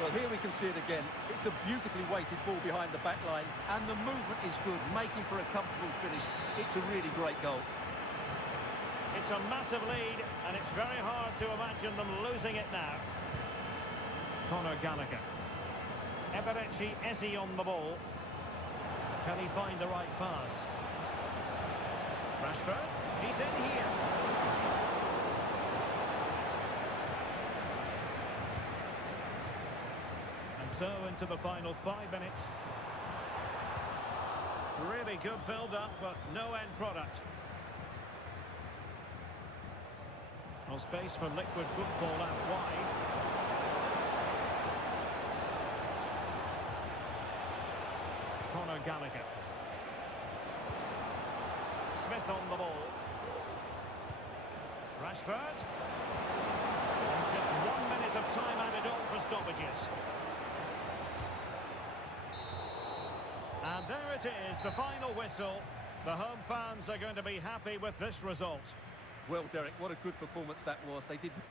Well, here we can see it again. It's a beautifully weighted ball behind the back line, and the movement is good, making for a comfortable finish. It's a really great goal. It's a massive lead, and it's very hard to imagine them losing it now. Conor Gallagher. Eberechi Eze on the ball. Can he find the right pass? Rashford, he's in here. And so into the final 5 minutes. Really good build-up, but no end product. No space for liquid football out wide. Conor Gallagher. Smith on the ball. Rashford. And just 1 minute of time added on for stoppages. And there it is, the final whistle. The home fans are going to be happy with this result. Well, Derek, what a good performance that was. They didn't...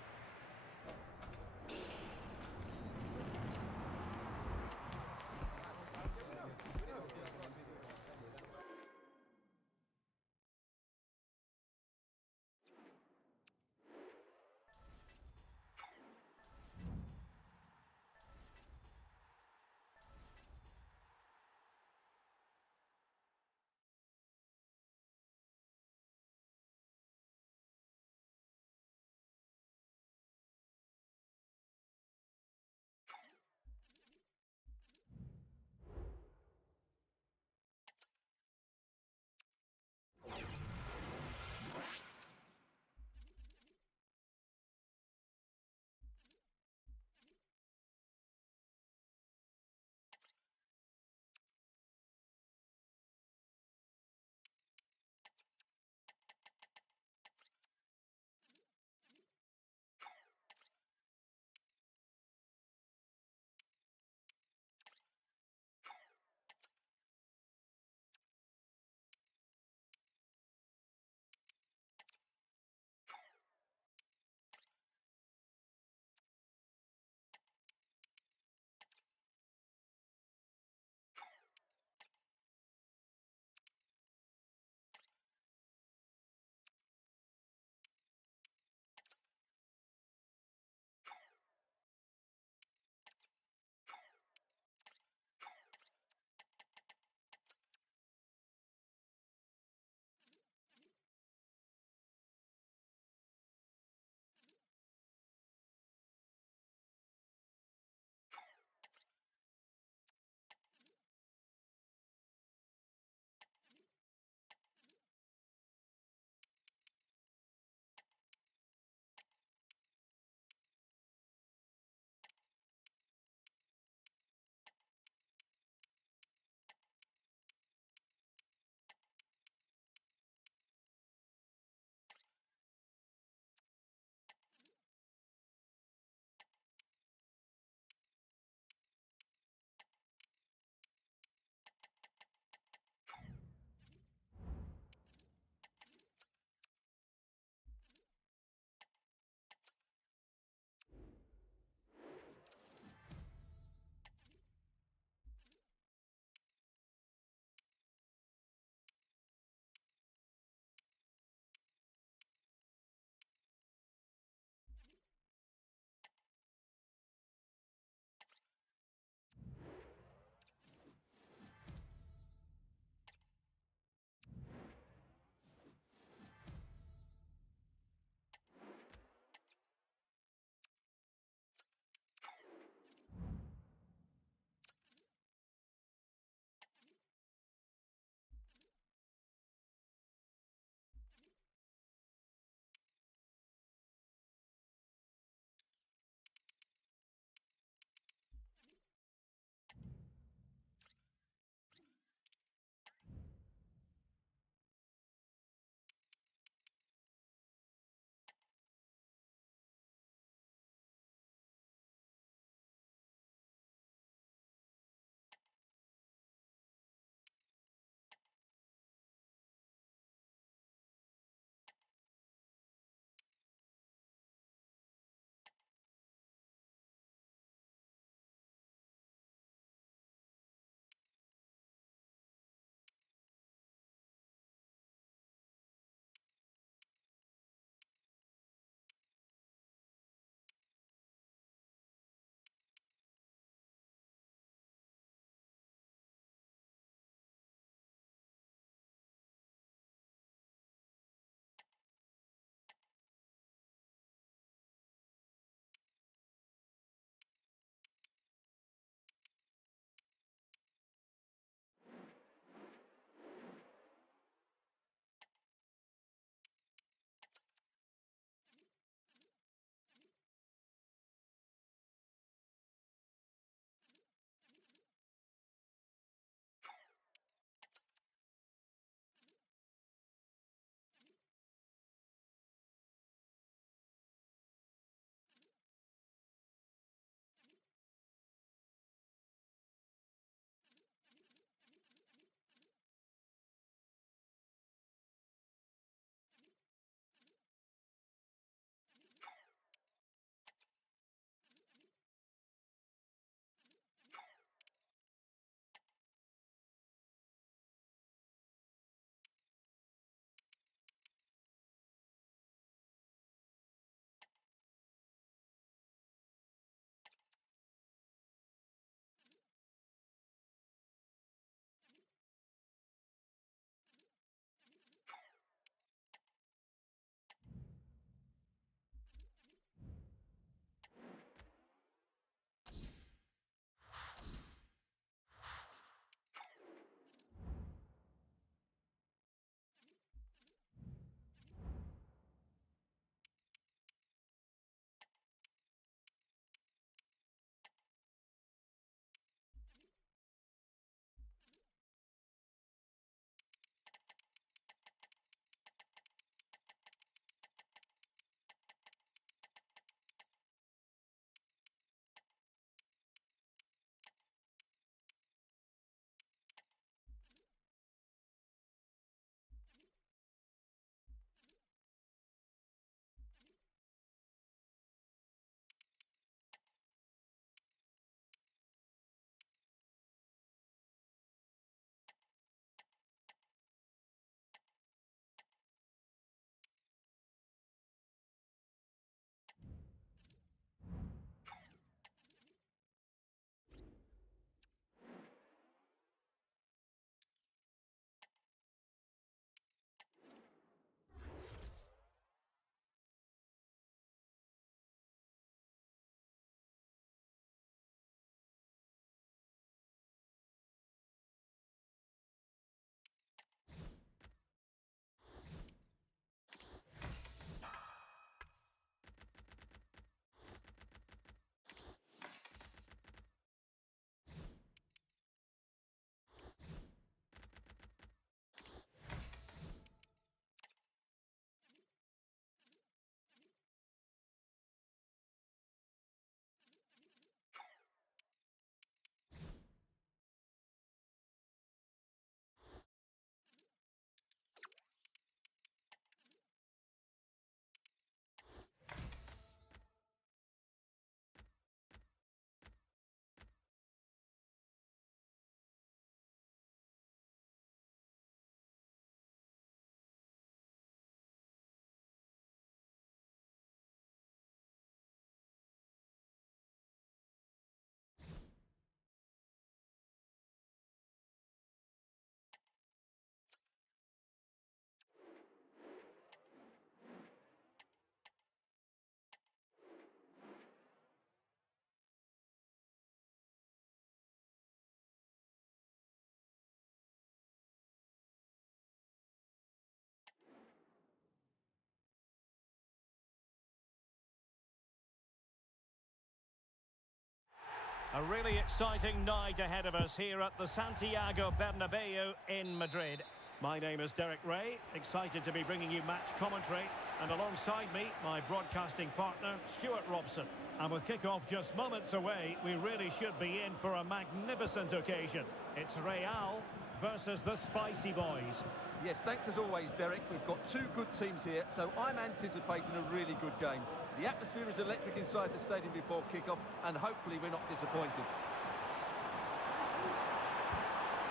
A really exciting night ahead of us here at the Santiago Bernabeu in Madrid. My name is Derek Ray, excited to be bringing you match commentary. And alongside me, my broadcasting partner, Stuart Robson. And with kick-off just moments away, we really should be in for a magnificent occasion. It's Real versus the Spicy Boys. Yes, thanks as always, Derek. We've got two good teams here, so I'm anticipating a really good game. The atmosphere is electric inside the stadium before kick-off, and hopefully we're not disappointed.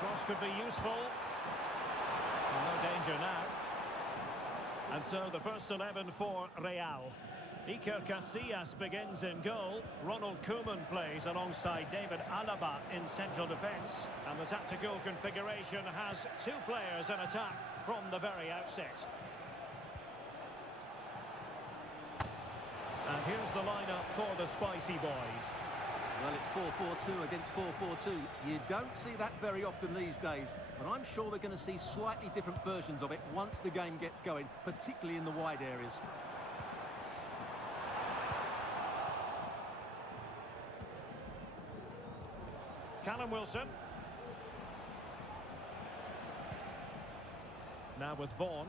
Cross could be useful. No danger now. And so the first 11 for Real. Iker Casillas begins in goal. Ronald Koeman plays alongside David Alaba in central defence. And the tactical configuration has two players in attack from the very outset. And here's the lineup for the Spicy Boys. Well, it's 4-4-2 against 4-4-2. You don't see that very often these days, but I'm sure we're going to see slightly different versions of it once the game gets going, particularly in the wide areas. Callum Wilson. Now with Vaughan.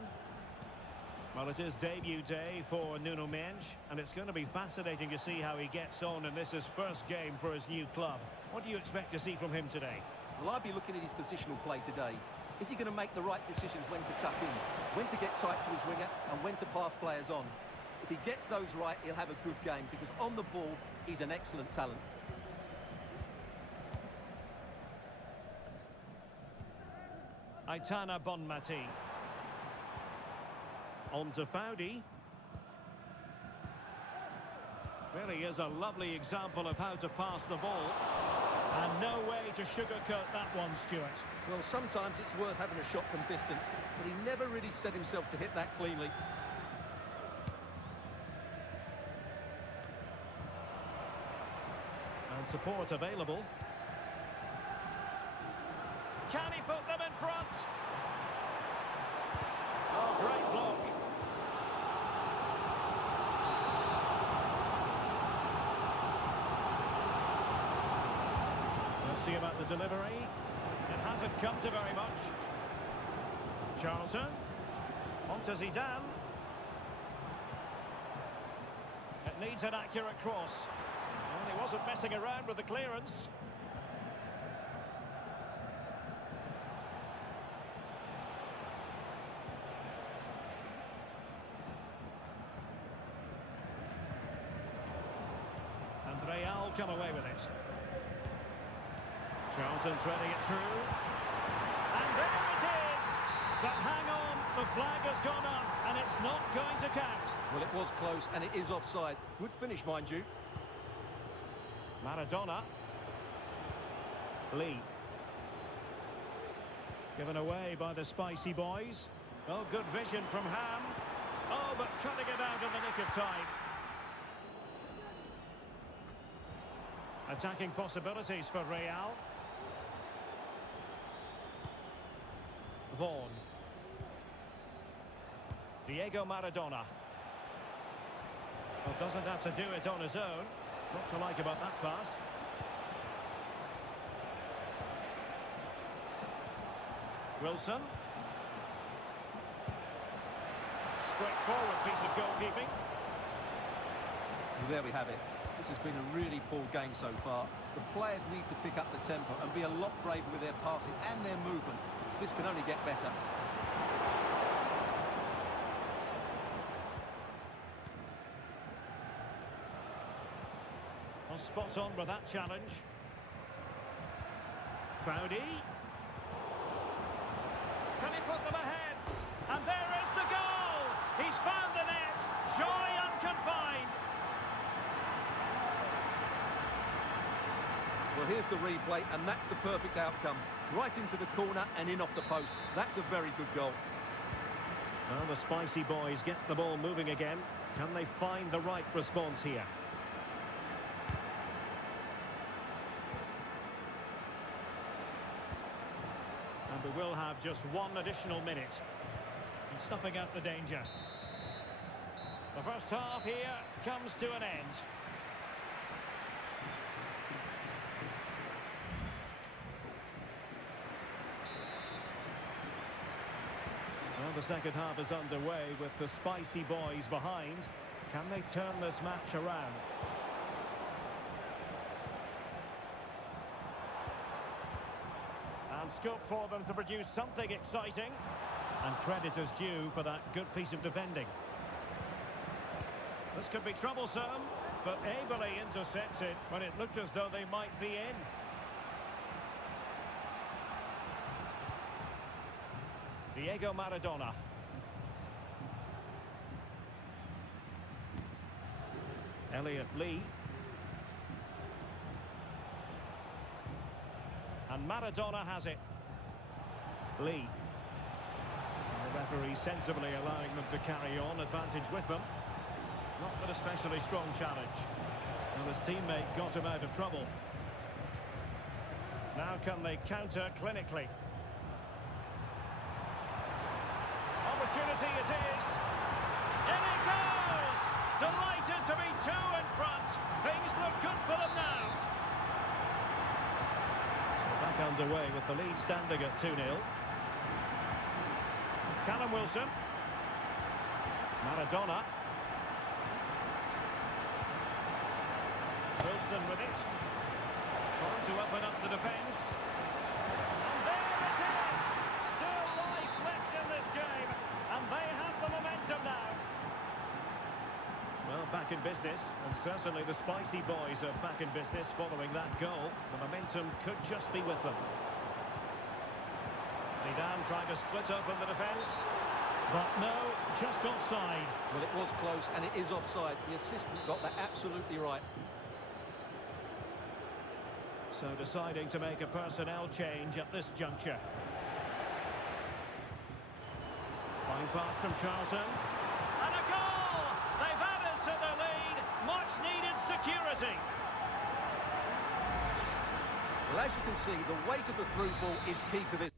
Well, it is debut day for Nuno Mendes, and it's going to be fascinating to see how he gets on in this his first game for his new club. What do you expect to see from him today? Well, I'd be looking at his positional play today. Is he going to make the right decisions when to tuck in, when to get tight to his winger, and when to pass players on? If he gets those right, he'll have a good game, because on the ball, he's an excellent talent. Aitana Bonmati. On to Foudy. Really is a lovely example of how to pass the ball. And no way to sugarcoat that one, Stuart. Well, sometimes it's worth having a shot from distance, but he never really set himself to hit that cleanly. And support available. Can he put them in front? Oh, great block. Let's see about the delivery. It hasn't come to very much. Charlton. On to Zidane. It needs an accurate cross. Well, he wasn't messing around with the clearance. Real come away with it. Charlton threading it through. And there it is! But hang on, the flag has gone up, and it's not going to count. Well, it was close, and it is offside. Good finish, mind you. Maradona. Lee. Given away by the Spicy Boys. Oh, good vision from Ham. Oh, but cutting it out in the nick of time. Attacking possibilities for Real. Vaughan. Diego Maradona. Well, doesn't have to do it on his own. What to like about that pass? Wilson. Straightforward piece of goalkeeping. There we have it. This has been a really poor game so far. The players need to pick up the tempo and be a lot braver with their passing and their movement. This can only get better. Well, spot on with that challenge. Foudy. Can he put them ahead? And there is the goal! He's found the net! Joy unconfined! Well, here's the replay, and that's the perfect outcome. Right into the corner and in off the post. That's a very good goal. Well, the Spicy Boys get the ball moving again. Can they find the right response here? And we will have just one additional minute. And snuffing out the danger. The first half here comes to an end. The second half is underway with the spicy boys behind. Can they turn this match around? And scope for them to produce something exciting. And credit is due for that good piece of defending. This could be troublesome, but ably intercepted when it looked as though they might be in. Diego Maradona. Elliot Lee. And Maradona has it. Lee. And the referee sensibly allowing them to carry on, advantage with them. Not with a especially strong challenge. And his teammate got him out of trouble. Now can they counter clinically? Opportunity it is. In it goes! Delighted to be two in front. Things look good for them now. So back underway with the lead standing at 2-0. Callum Wilson. Maradona. Wilson with it. Trying to open up the defence. And there it is! Still life left in this game. And they have the momentum now. Well, back in business, and certainly the spicy boys are back in business following that goal. The momentum could just be with them. Zidane trying to split open the defence. But no, just offside. Well, it was close, and it is offside. The assistant got that absolutely right. So deciding to make a personnel change at this juncture. Fine pass from Charlton. And a goal! They've added to the lead. Much needed security. Well, as you can see, the weight of the through ball is key to this.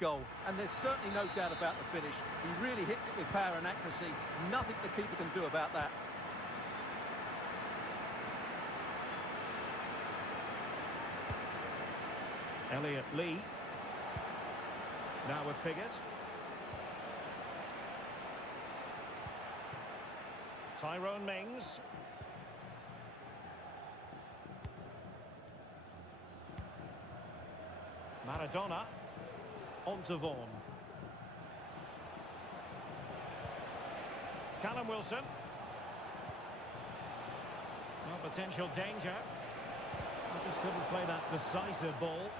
Goal, and there's certainly no doubt about the finish. He really hits it with power and accuracy. Nothing the keeper can do about that. Elliot Lee. Now with Piggott. Tyrone Mings. Maradona. On to Vaughan. Callum Wilson. Well, potential danger. I just couldn't play that decisive ball.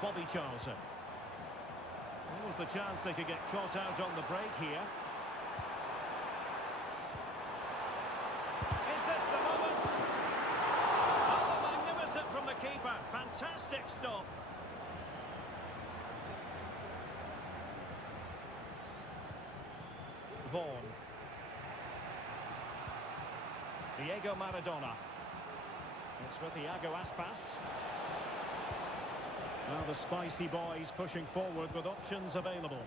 Bobby Charlton. What was the chance they could get caught out on the break here? Is this the moment? Oh, magnificent from the keeper. Fantastic stop. Vaughan. Diego Maradona. It's with Iago Aspas. Now the spicy boys pushing forward with options available.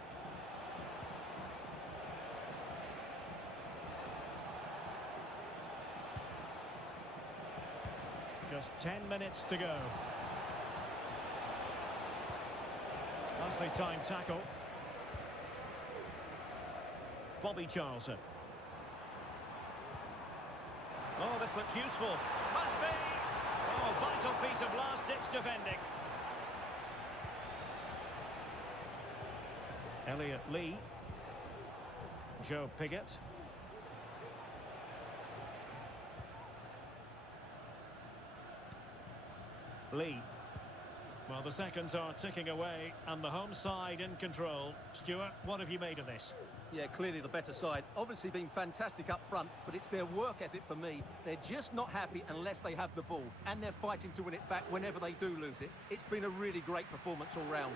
Just 10 minutes to go. Nicely timed tackle. Bobby Charlton. Oh, this looks useful. Must be! Oh, vital piece of last-ditch defending. Elliot Lee. Joe Piggott. Lee. Well, the seconds are ticking away and the home side in control. Stuart, what have you made of this? Yeah, clearly the better side. Obviously been fantastic up front, but it's their work ethic for me. They're just not happy unless they have the ball, and they're fighting to win it back whenever they do lose it. It's been a really great performance all round.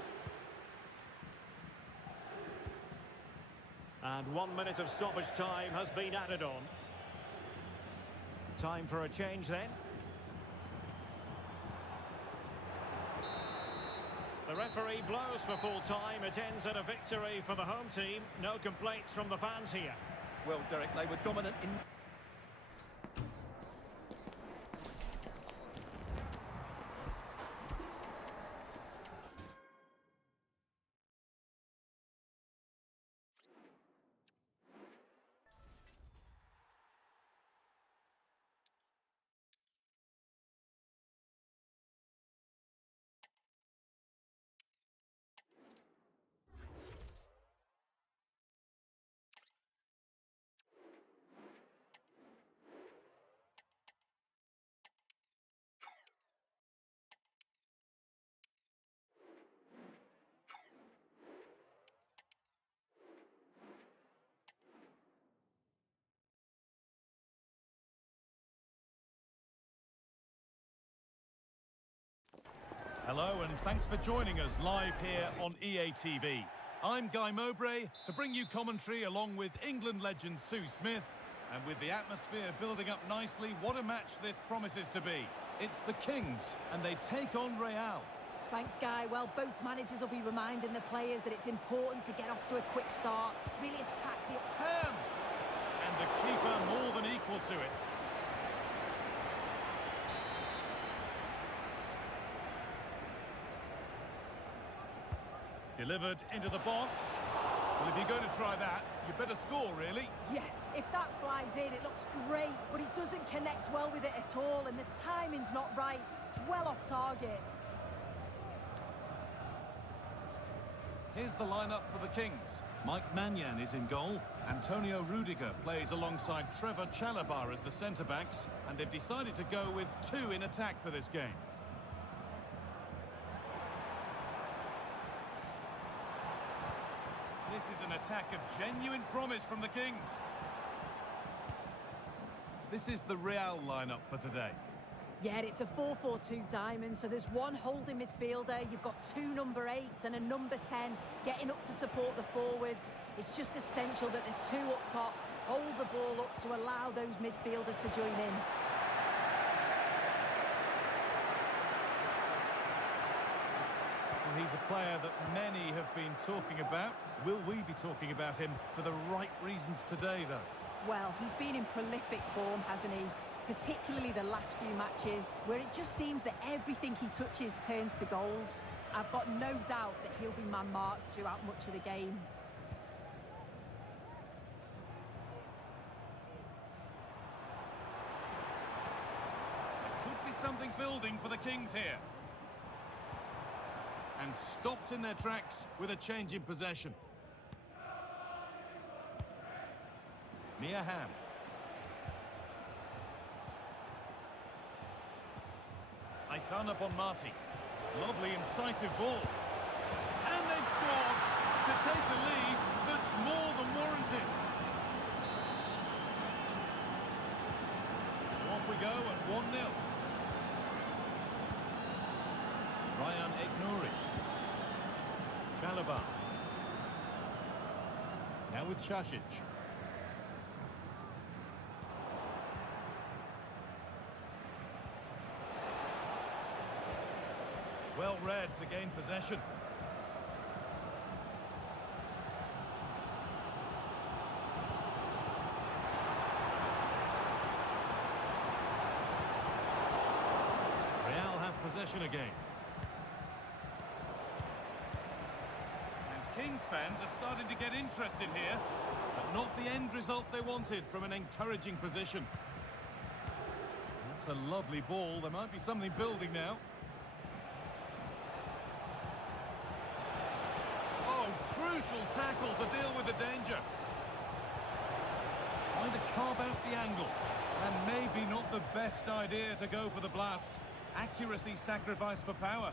And 1 minute of stoppage time has been added on. Time for a change then. The The referee blows for full time. It ends in a victory for the home team. No complaints from the fans here. Well, Derek, they were dominant in... Hello and thanks for joining us live here on EA TV. I'm Guy Mowbray to bring you commentary along with England legend Sue Smith. And with the atmosphere building up nicely, what a match this promises to be. It's the Kings and they take on Real. Thanks, Guy. Well, both managers will be reminding the players that it's important to get off to a quick start, really attack the... Ham! And the keeper more than equal to it. Delivered into the box. Well, if you're going to try that, you better score, really. Yeah, if that flies in, it looks great, but he doesn't connect well with it at all, and the timing's not right. It's well off target. Here's the lineup for the Kings. Mike Maignan is in goal. Antonio Rudiger plays alongside Trevor Chalobah as the centre-backs, and they've decided to go with two in attack for this game. This is an attack of genuine promise from the Kings. This is the Real lineup for today. Yeah, it's a 4-4-2 diamond, so there's one holding midfielder, you've got two number 8s and a number 10 getting up to support the forwards. It's just essential that the two up top hold the ball up to allow those midfielders to join in. Well, he's a player that many have been talking about. Will we be talking about him for the right reasons today, though? Well, he's been in prolific form, hasn't he? Particularly the last few matches, where it just seems that everything he touches turns to goals. I've got no doubt that he'll be man-marked throughout much of the game. There could be something building for the Kings here. And stopped in their tracks with a change in possession. Mia Hamm. Aitana Bonmati. Lovely, incisive ball. And they've scored to take a lead that's more than warranted. So off we go at 1-0. Ryan Aït-Nouri. Chalobah. Now with Šašić. Well read to gain possession. Real have possession again. And Kings fans are starting to get interested here, but not the end result they wanted from an encouraging position. That's a lovely ball. There might be something building now. Crucial tackle to deal with the danger. Trying to carve out the angle. And maybe not the best idea to go for the blast. Accuracy sacrificed for power.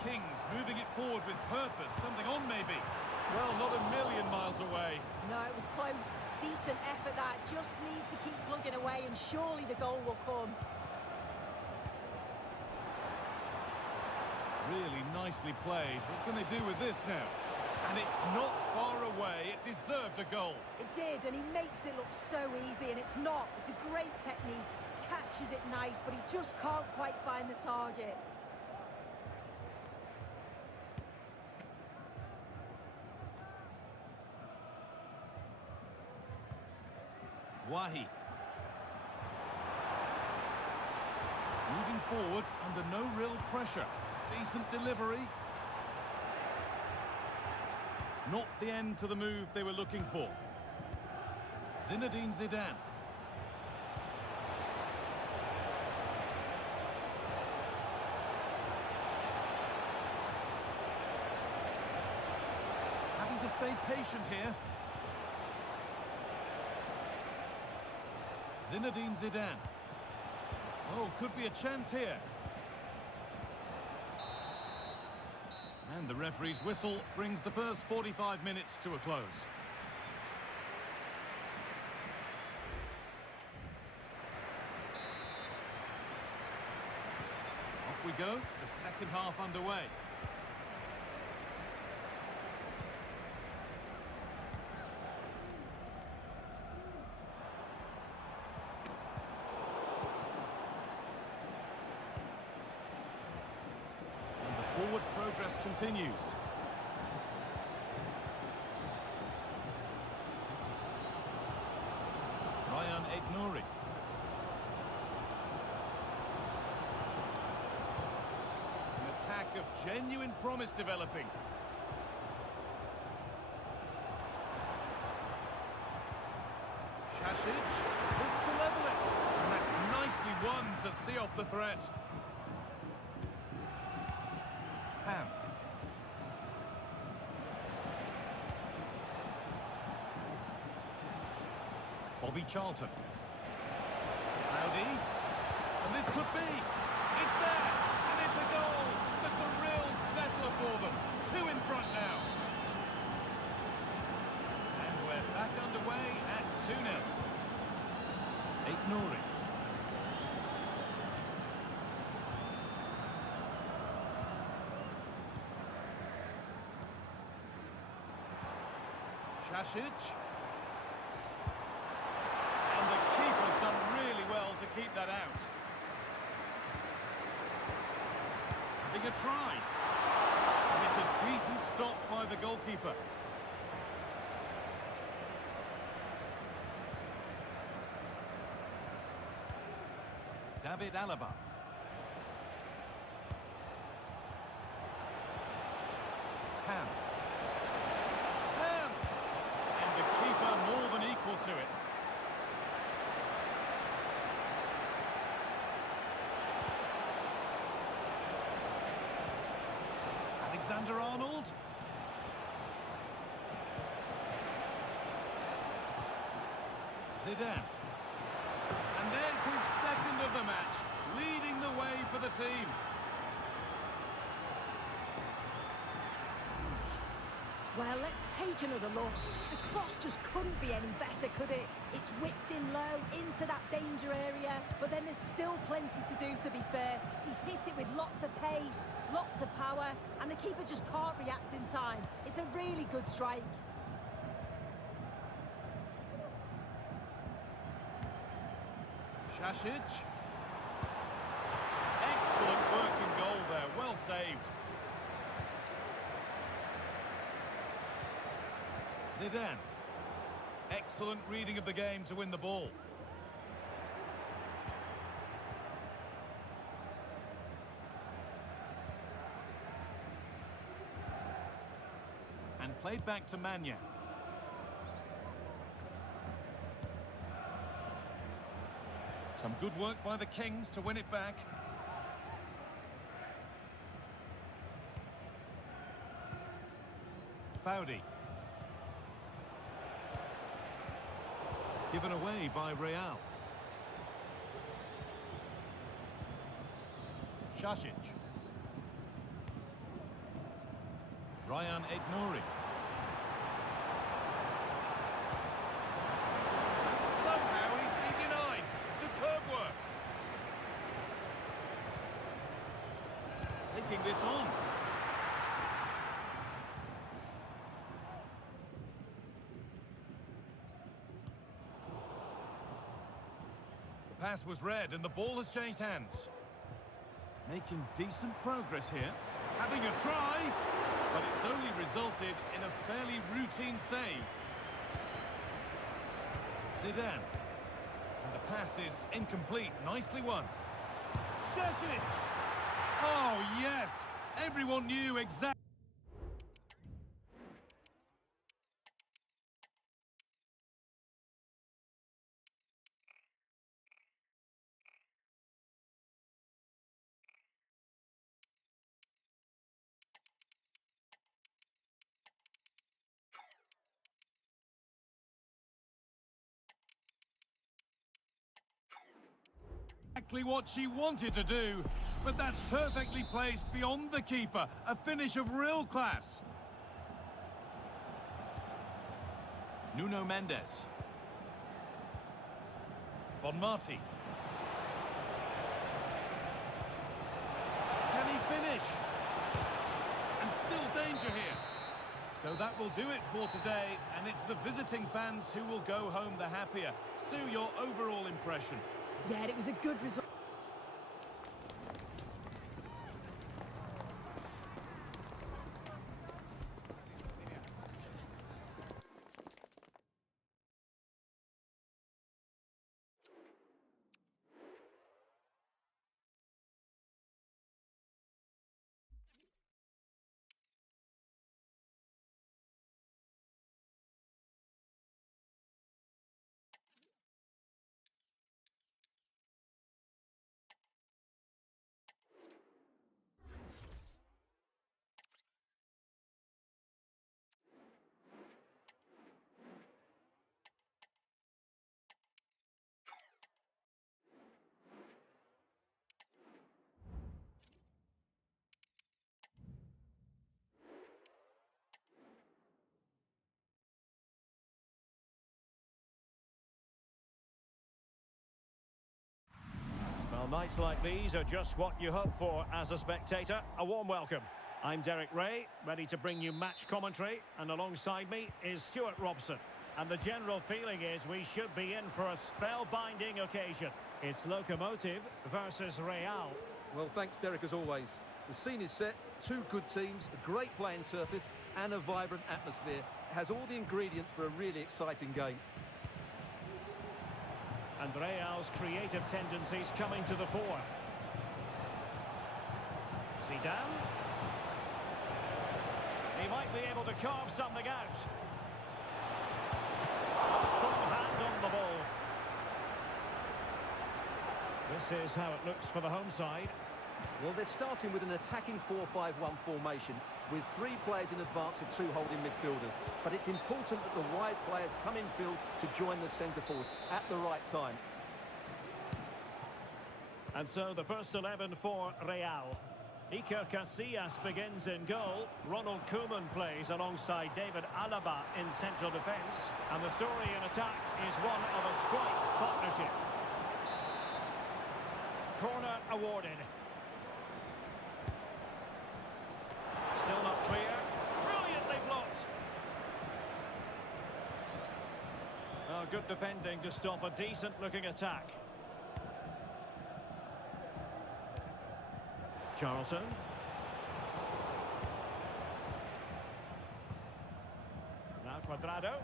Kings moving it forward with purpose, something on maybe. Well, not a million miles away. No, it was close. Decent effort that. Just need to keep plugging away and surely the goal will come. Really nicely played. What can they do with this now? And it's not far away. It deserved a goal. It did, and he makes it look so easy, and it's not. It's a great technique. Catches it nice, but he just can't quite find the target. Wahi. Moving forward under no real pressure. Decent delivery. Not the end to the move they were looking for. Zinedine Zidane. Having to stay patient here. Zinedine Zidane. Oh, could be a chance here. And the referee's whistle brings the first 45 minutes to a close. Off we go, the second half underway. Forward progress continues. Ryan Aït-Nouri. An attack of genuine promise developing. Šašić, this to level it. And that's nicely won to see off the threat. Ham. Bobby Charlton. Cloudy. And this could be. It's there. And it's a goal. That's a real settler for them. 2 in front now. And we're back underway at 2-0. Aït-Nouri. Šašić. And the keeper's done really well to keep that out. Having a try. And it's a decent stop by the goalkeeper. David Alaba. Ham. More than equal to it. Alexander-Arnold. Zidane. And there's his second of the match, leading the way for the team. Well, let's take another look. The cross just couldn't be any better, could it? It's whipped in low into that danger area, but then there's still plenty to do, to be fair. He's hit it with lots of pace, lots of power, and the keeper just can't react in time. It's a really good strike. Šašić. Excellent work in goal there, well saved. Zidane. Excellent reading of the game to win the ball. And played back to Manya. Some good work by the Kings to win it back. Foudy. Given away by Real. Šašić. Ryan Aït-Nouri. Somehow he's been denied. Superb work. Taking this on. pass was read and the ball has changed hands. Making decent progress here. Having a try, but it's only resulted in a fairly routine save. Zidane. And the pass is incomplete. Nicely won. Šešić! Oh, yes! Everyone knew exactly. Exactly what she wanted to do, but that's perfectly placed beyond the keeper. A finish of real class. Nuno Mendes. Bonmati. Can he finish? And still danger here. So that will do it for today, and it's the visiting fans who will go home the happier. Sue, your overall impression? Yeah, it was a good result. Well, nights like these are just what you hope for as a spectator. A warm welcome. I'm Derek Ray, ready to bring you match commentary, and alongside me is Stuart Robson. And the general feeling is we should be in for a spellbinding occasion. It's Locomotive versus Real. Well, thanks, Derek, as always. The scene is set, two good teams, a great playing surface and a vibrant atmosphere. It has all the ingredients for a really exciting game. And Real's creative tendencies coming to the fore. Zidane. He might be able to carve something out. Full hand on the ball. This is how it looks for the home side. Well, they're starting with an attacking 4-5-1 formation with three players in advance of two holding midfielders. But it's important that the wide players come in field to join the centre forward at the right time. And so the first 11 for Real. Iker Casillas begins in goal. Ronald Koeman plays alongside David Alaba in central defence. And the story in attack is one of a strike partnership. Corner awarded. Still not clear. Brilliantly blocked. Oh, good defending to stop a decent-looking attack. Charlton. Now Cuadrado.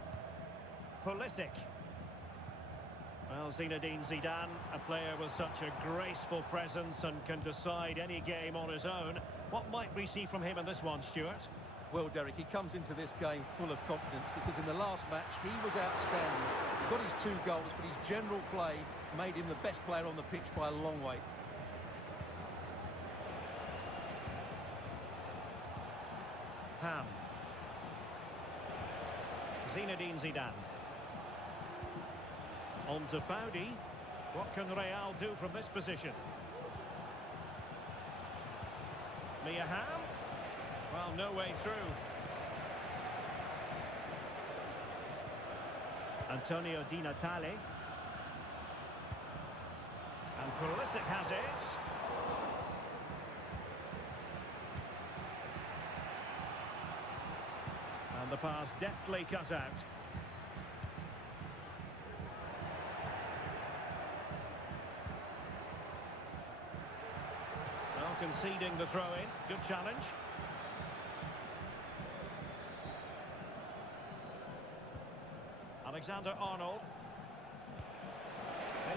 Pulisic. Well, Zinedine Zidane, a player with such a graceful presence and can decide any game on his own. What might we see from him in this one, Stuart? Well, Derek, he comes into this game full of confidence because in the last match he was outstanding. He got his 2 goals, but his general play made him the best player on the pitch by a long way. Ham. Zinedine Zidane. On to Faudi. What can Real do from this position? Mia Ham. Well, no way through. Antonio Di Natale. And Pulisic has it. And the pass deftly cut out. conceding the throw-in. Good challenge. Alexander-Arnold.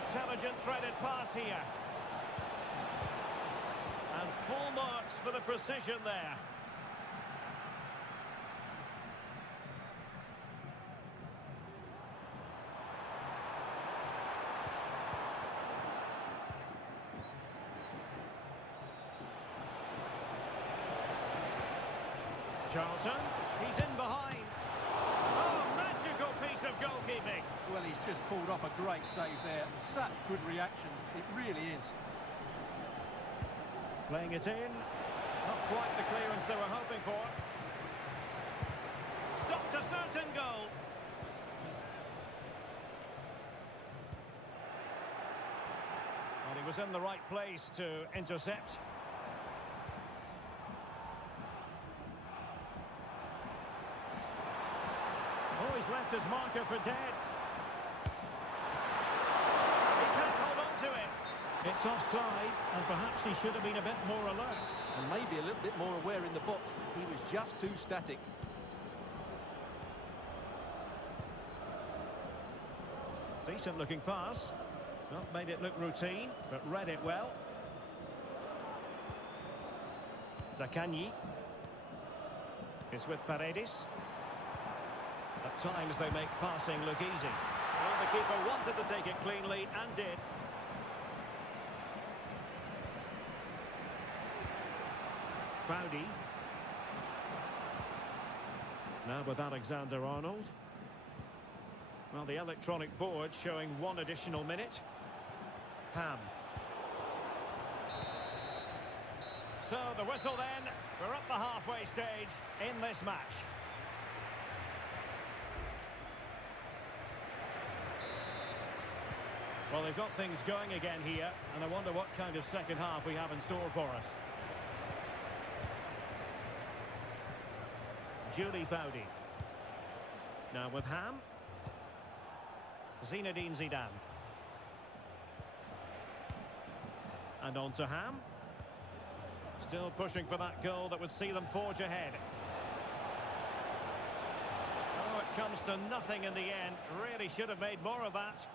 Intelligent threaded pass here. And full marks for the precision there. Charlton, he's in behind. Oh, magical piece of goalkeeping. Well, he's just pulled off a great save there. Such good reactions, it really is. Playing it in. Not quite the clearance they were hoping for. Stopped a certain goal. And he was in the right place to intercept. Oh, he's left his marker for dead. He can't hold on to it. It's offside, and perhaps he should have been a bit more alert. And maybe a little bit more aware in the box. He was just too static. Decent looking pass. Not made it look routine, but read it well. Zaccagni is with Paredes. At times they make passing look easy. Well, the keeper wanted to take it cleanly and did. Crowdy. Now with Alexander-Arnold. Well, the electronic board showing 1 additional minute. Ham. So the whistle then. We're up the halfway stage in this match. Well, they've got things going again here, and I wonder what kind of second half we have in store for us. Julie Foudy. Now with Ham. Zinedine Zidane. And on to Ham. Still pushing for that goal that would see them forge ahead. Oh, it comes to nothing in the end. Really should have made more of that.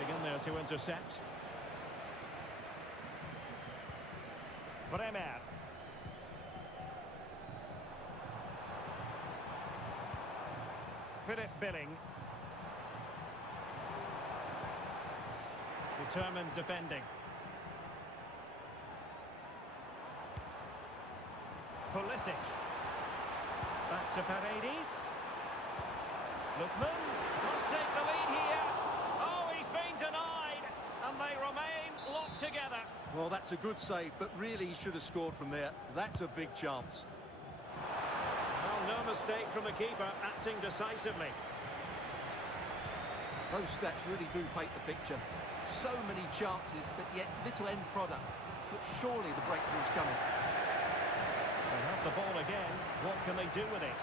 Getting in there to intercept. Bremer. Philip Billing. Determined defending. Pulisic. Back to Paredes. Lookman must take the lead here. Oh, he's been denied. And they remain locked together. Well, that's a good save, but really he should have scored from there. That's a big chance. Well, no mistake from the keeper, acting decisively. Those stats really do paint the picture. So many chances, but yet little end product. But surely the breakthrough's coming. They have the ball again. What can they do with it?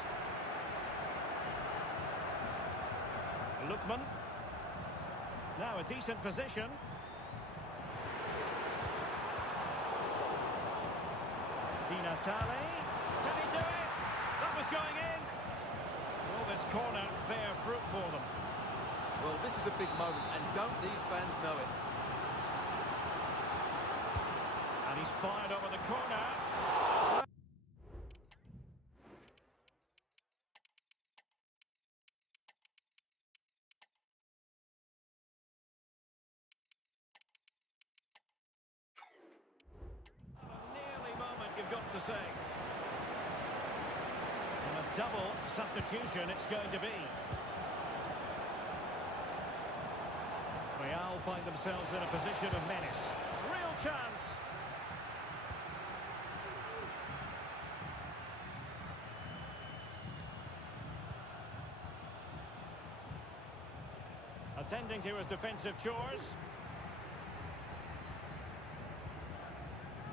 Lookman. Now a decent position. Di Natale. Can he do it? That was going in. Well, this corner bear fruit for them. Well, this is a big moment, and don't these fans know it? And he's fired over the corner. Nearly moment, you've got to say. And a double substitution it's going to be. Real find themselves in a position of menace. Real chance. Attending to his defensive chores.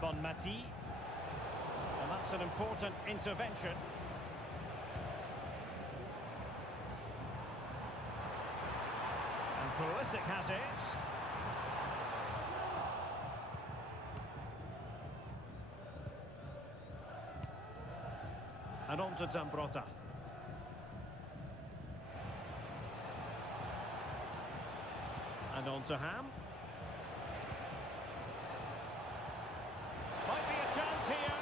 Bonmati. And That's an important intervention. And Pulisic has it. And on to Zambrota. And on to Ham. Might be a chance here.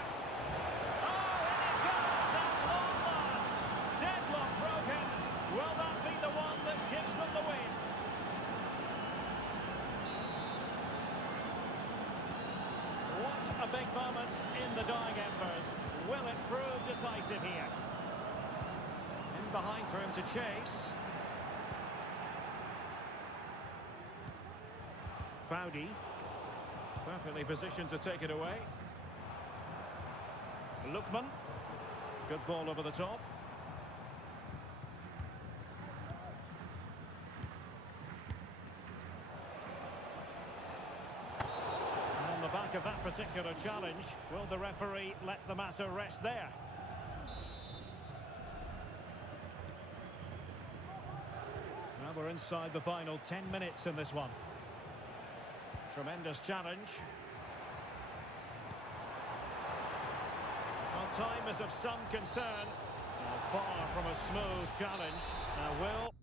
Oh, and it goes at long last. Deadlock broken. Will that be the one that gives them the win? What a big moment in the dying embers. Will it prove decisive here? In behind for him to chase. Foudy, perfectly positioned to take it away. Lookman, good ball over the top. And on the back of that particular challenge, will the referee let the matter rest there? Now we're inside the final 10 minutes in this one. Tremendous challenge. Well, time is of some concern. Now, far from a smooth challenge. Now, will...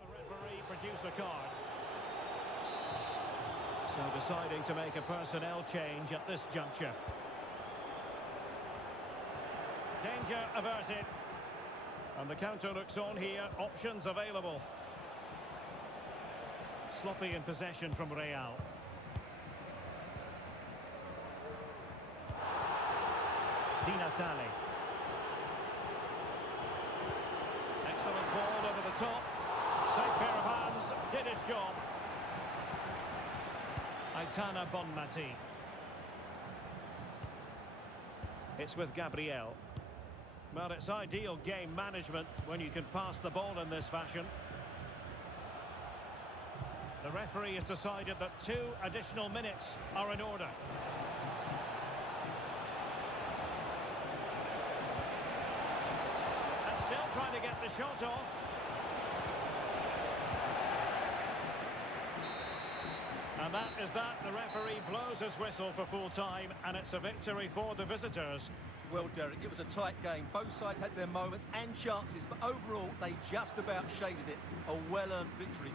The referee produce a card. So deciding to make a personnel change at this juncture. Danger averted. And the counter looks on here. Options available. Sloppy in possession from Real. Di Natale. Excellent ball over the top. Safe pair of hands. Did his job. Aitana Bonmati. It's with Gabriel. Well, it's ideal game management when you can pass the ball in this fashion. The referee has decided that 2 additional minutes are in order. And still trying to get the shot off. And that is that. The referee blows his whistle for full time, and it's a victory for the visitors. Well, Derek, it was a tight game. Both sides had their moments and chances, but overall, they just about shaded it. A well-earned victory.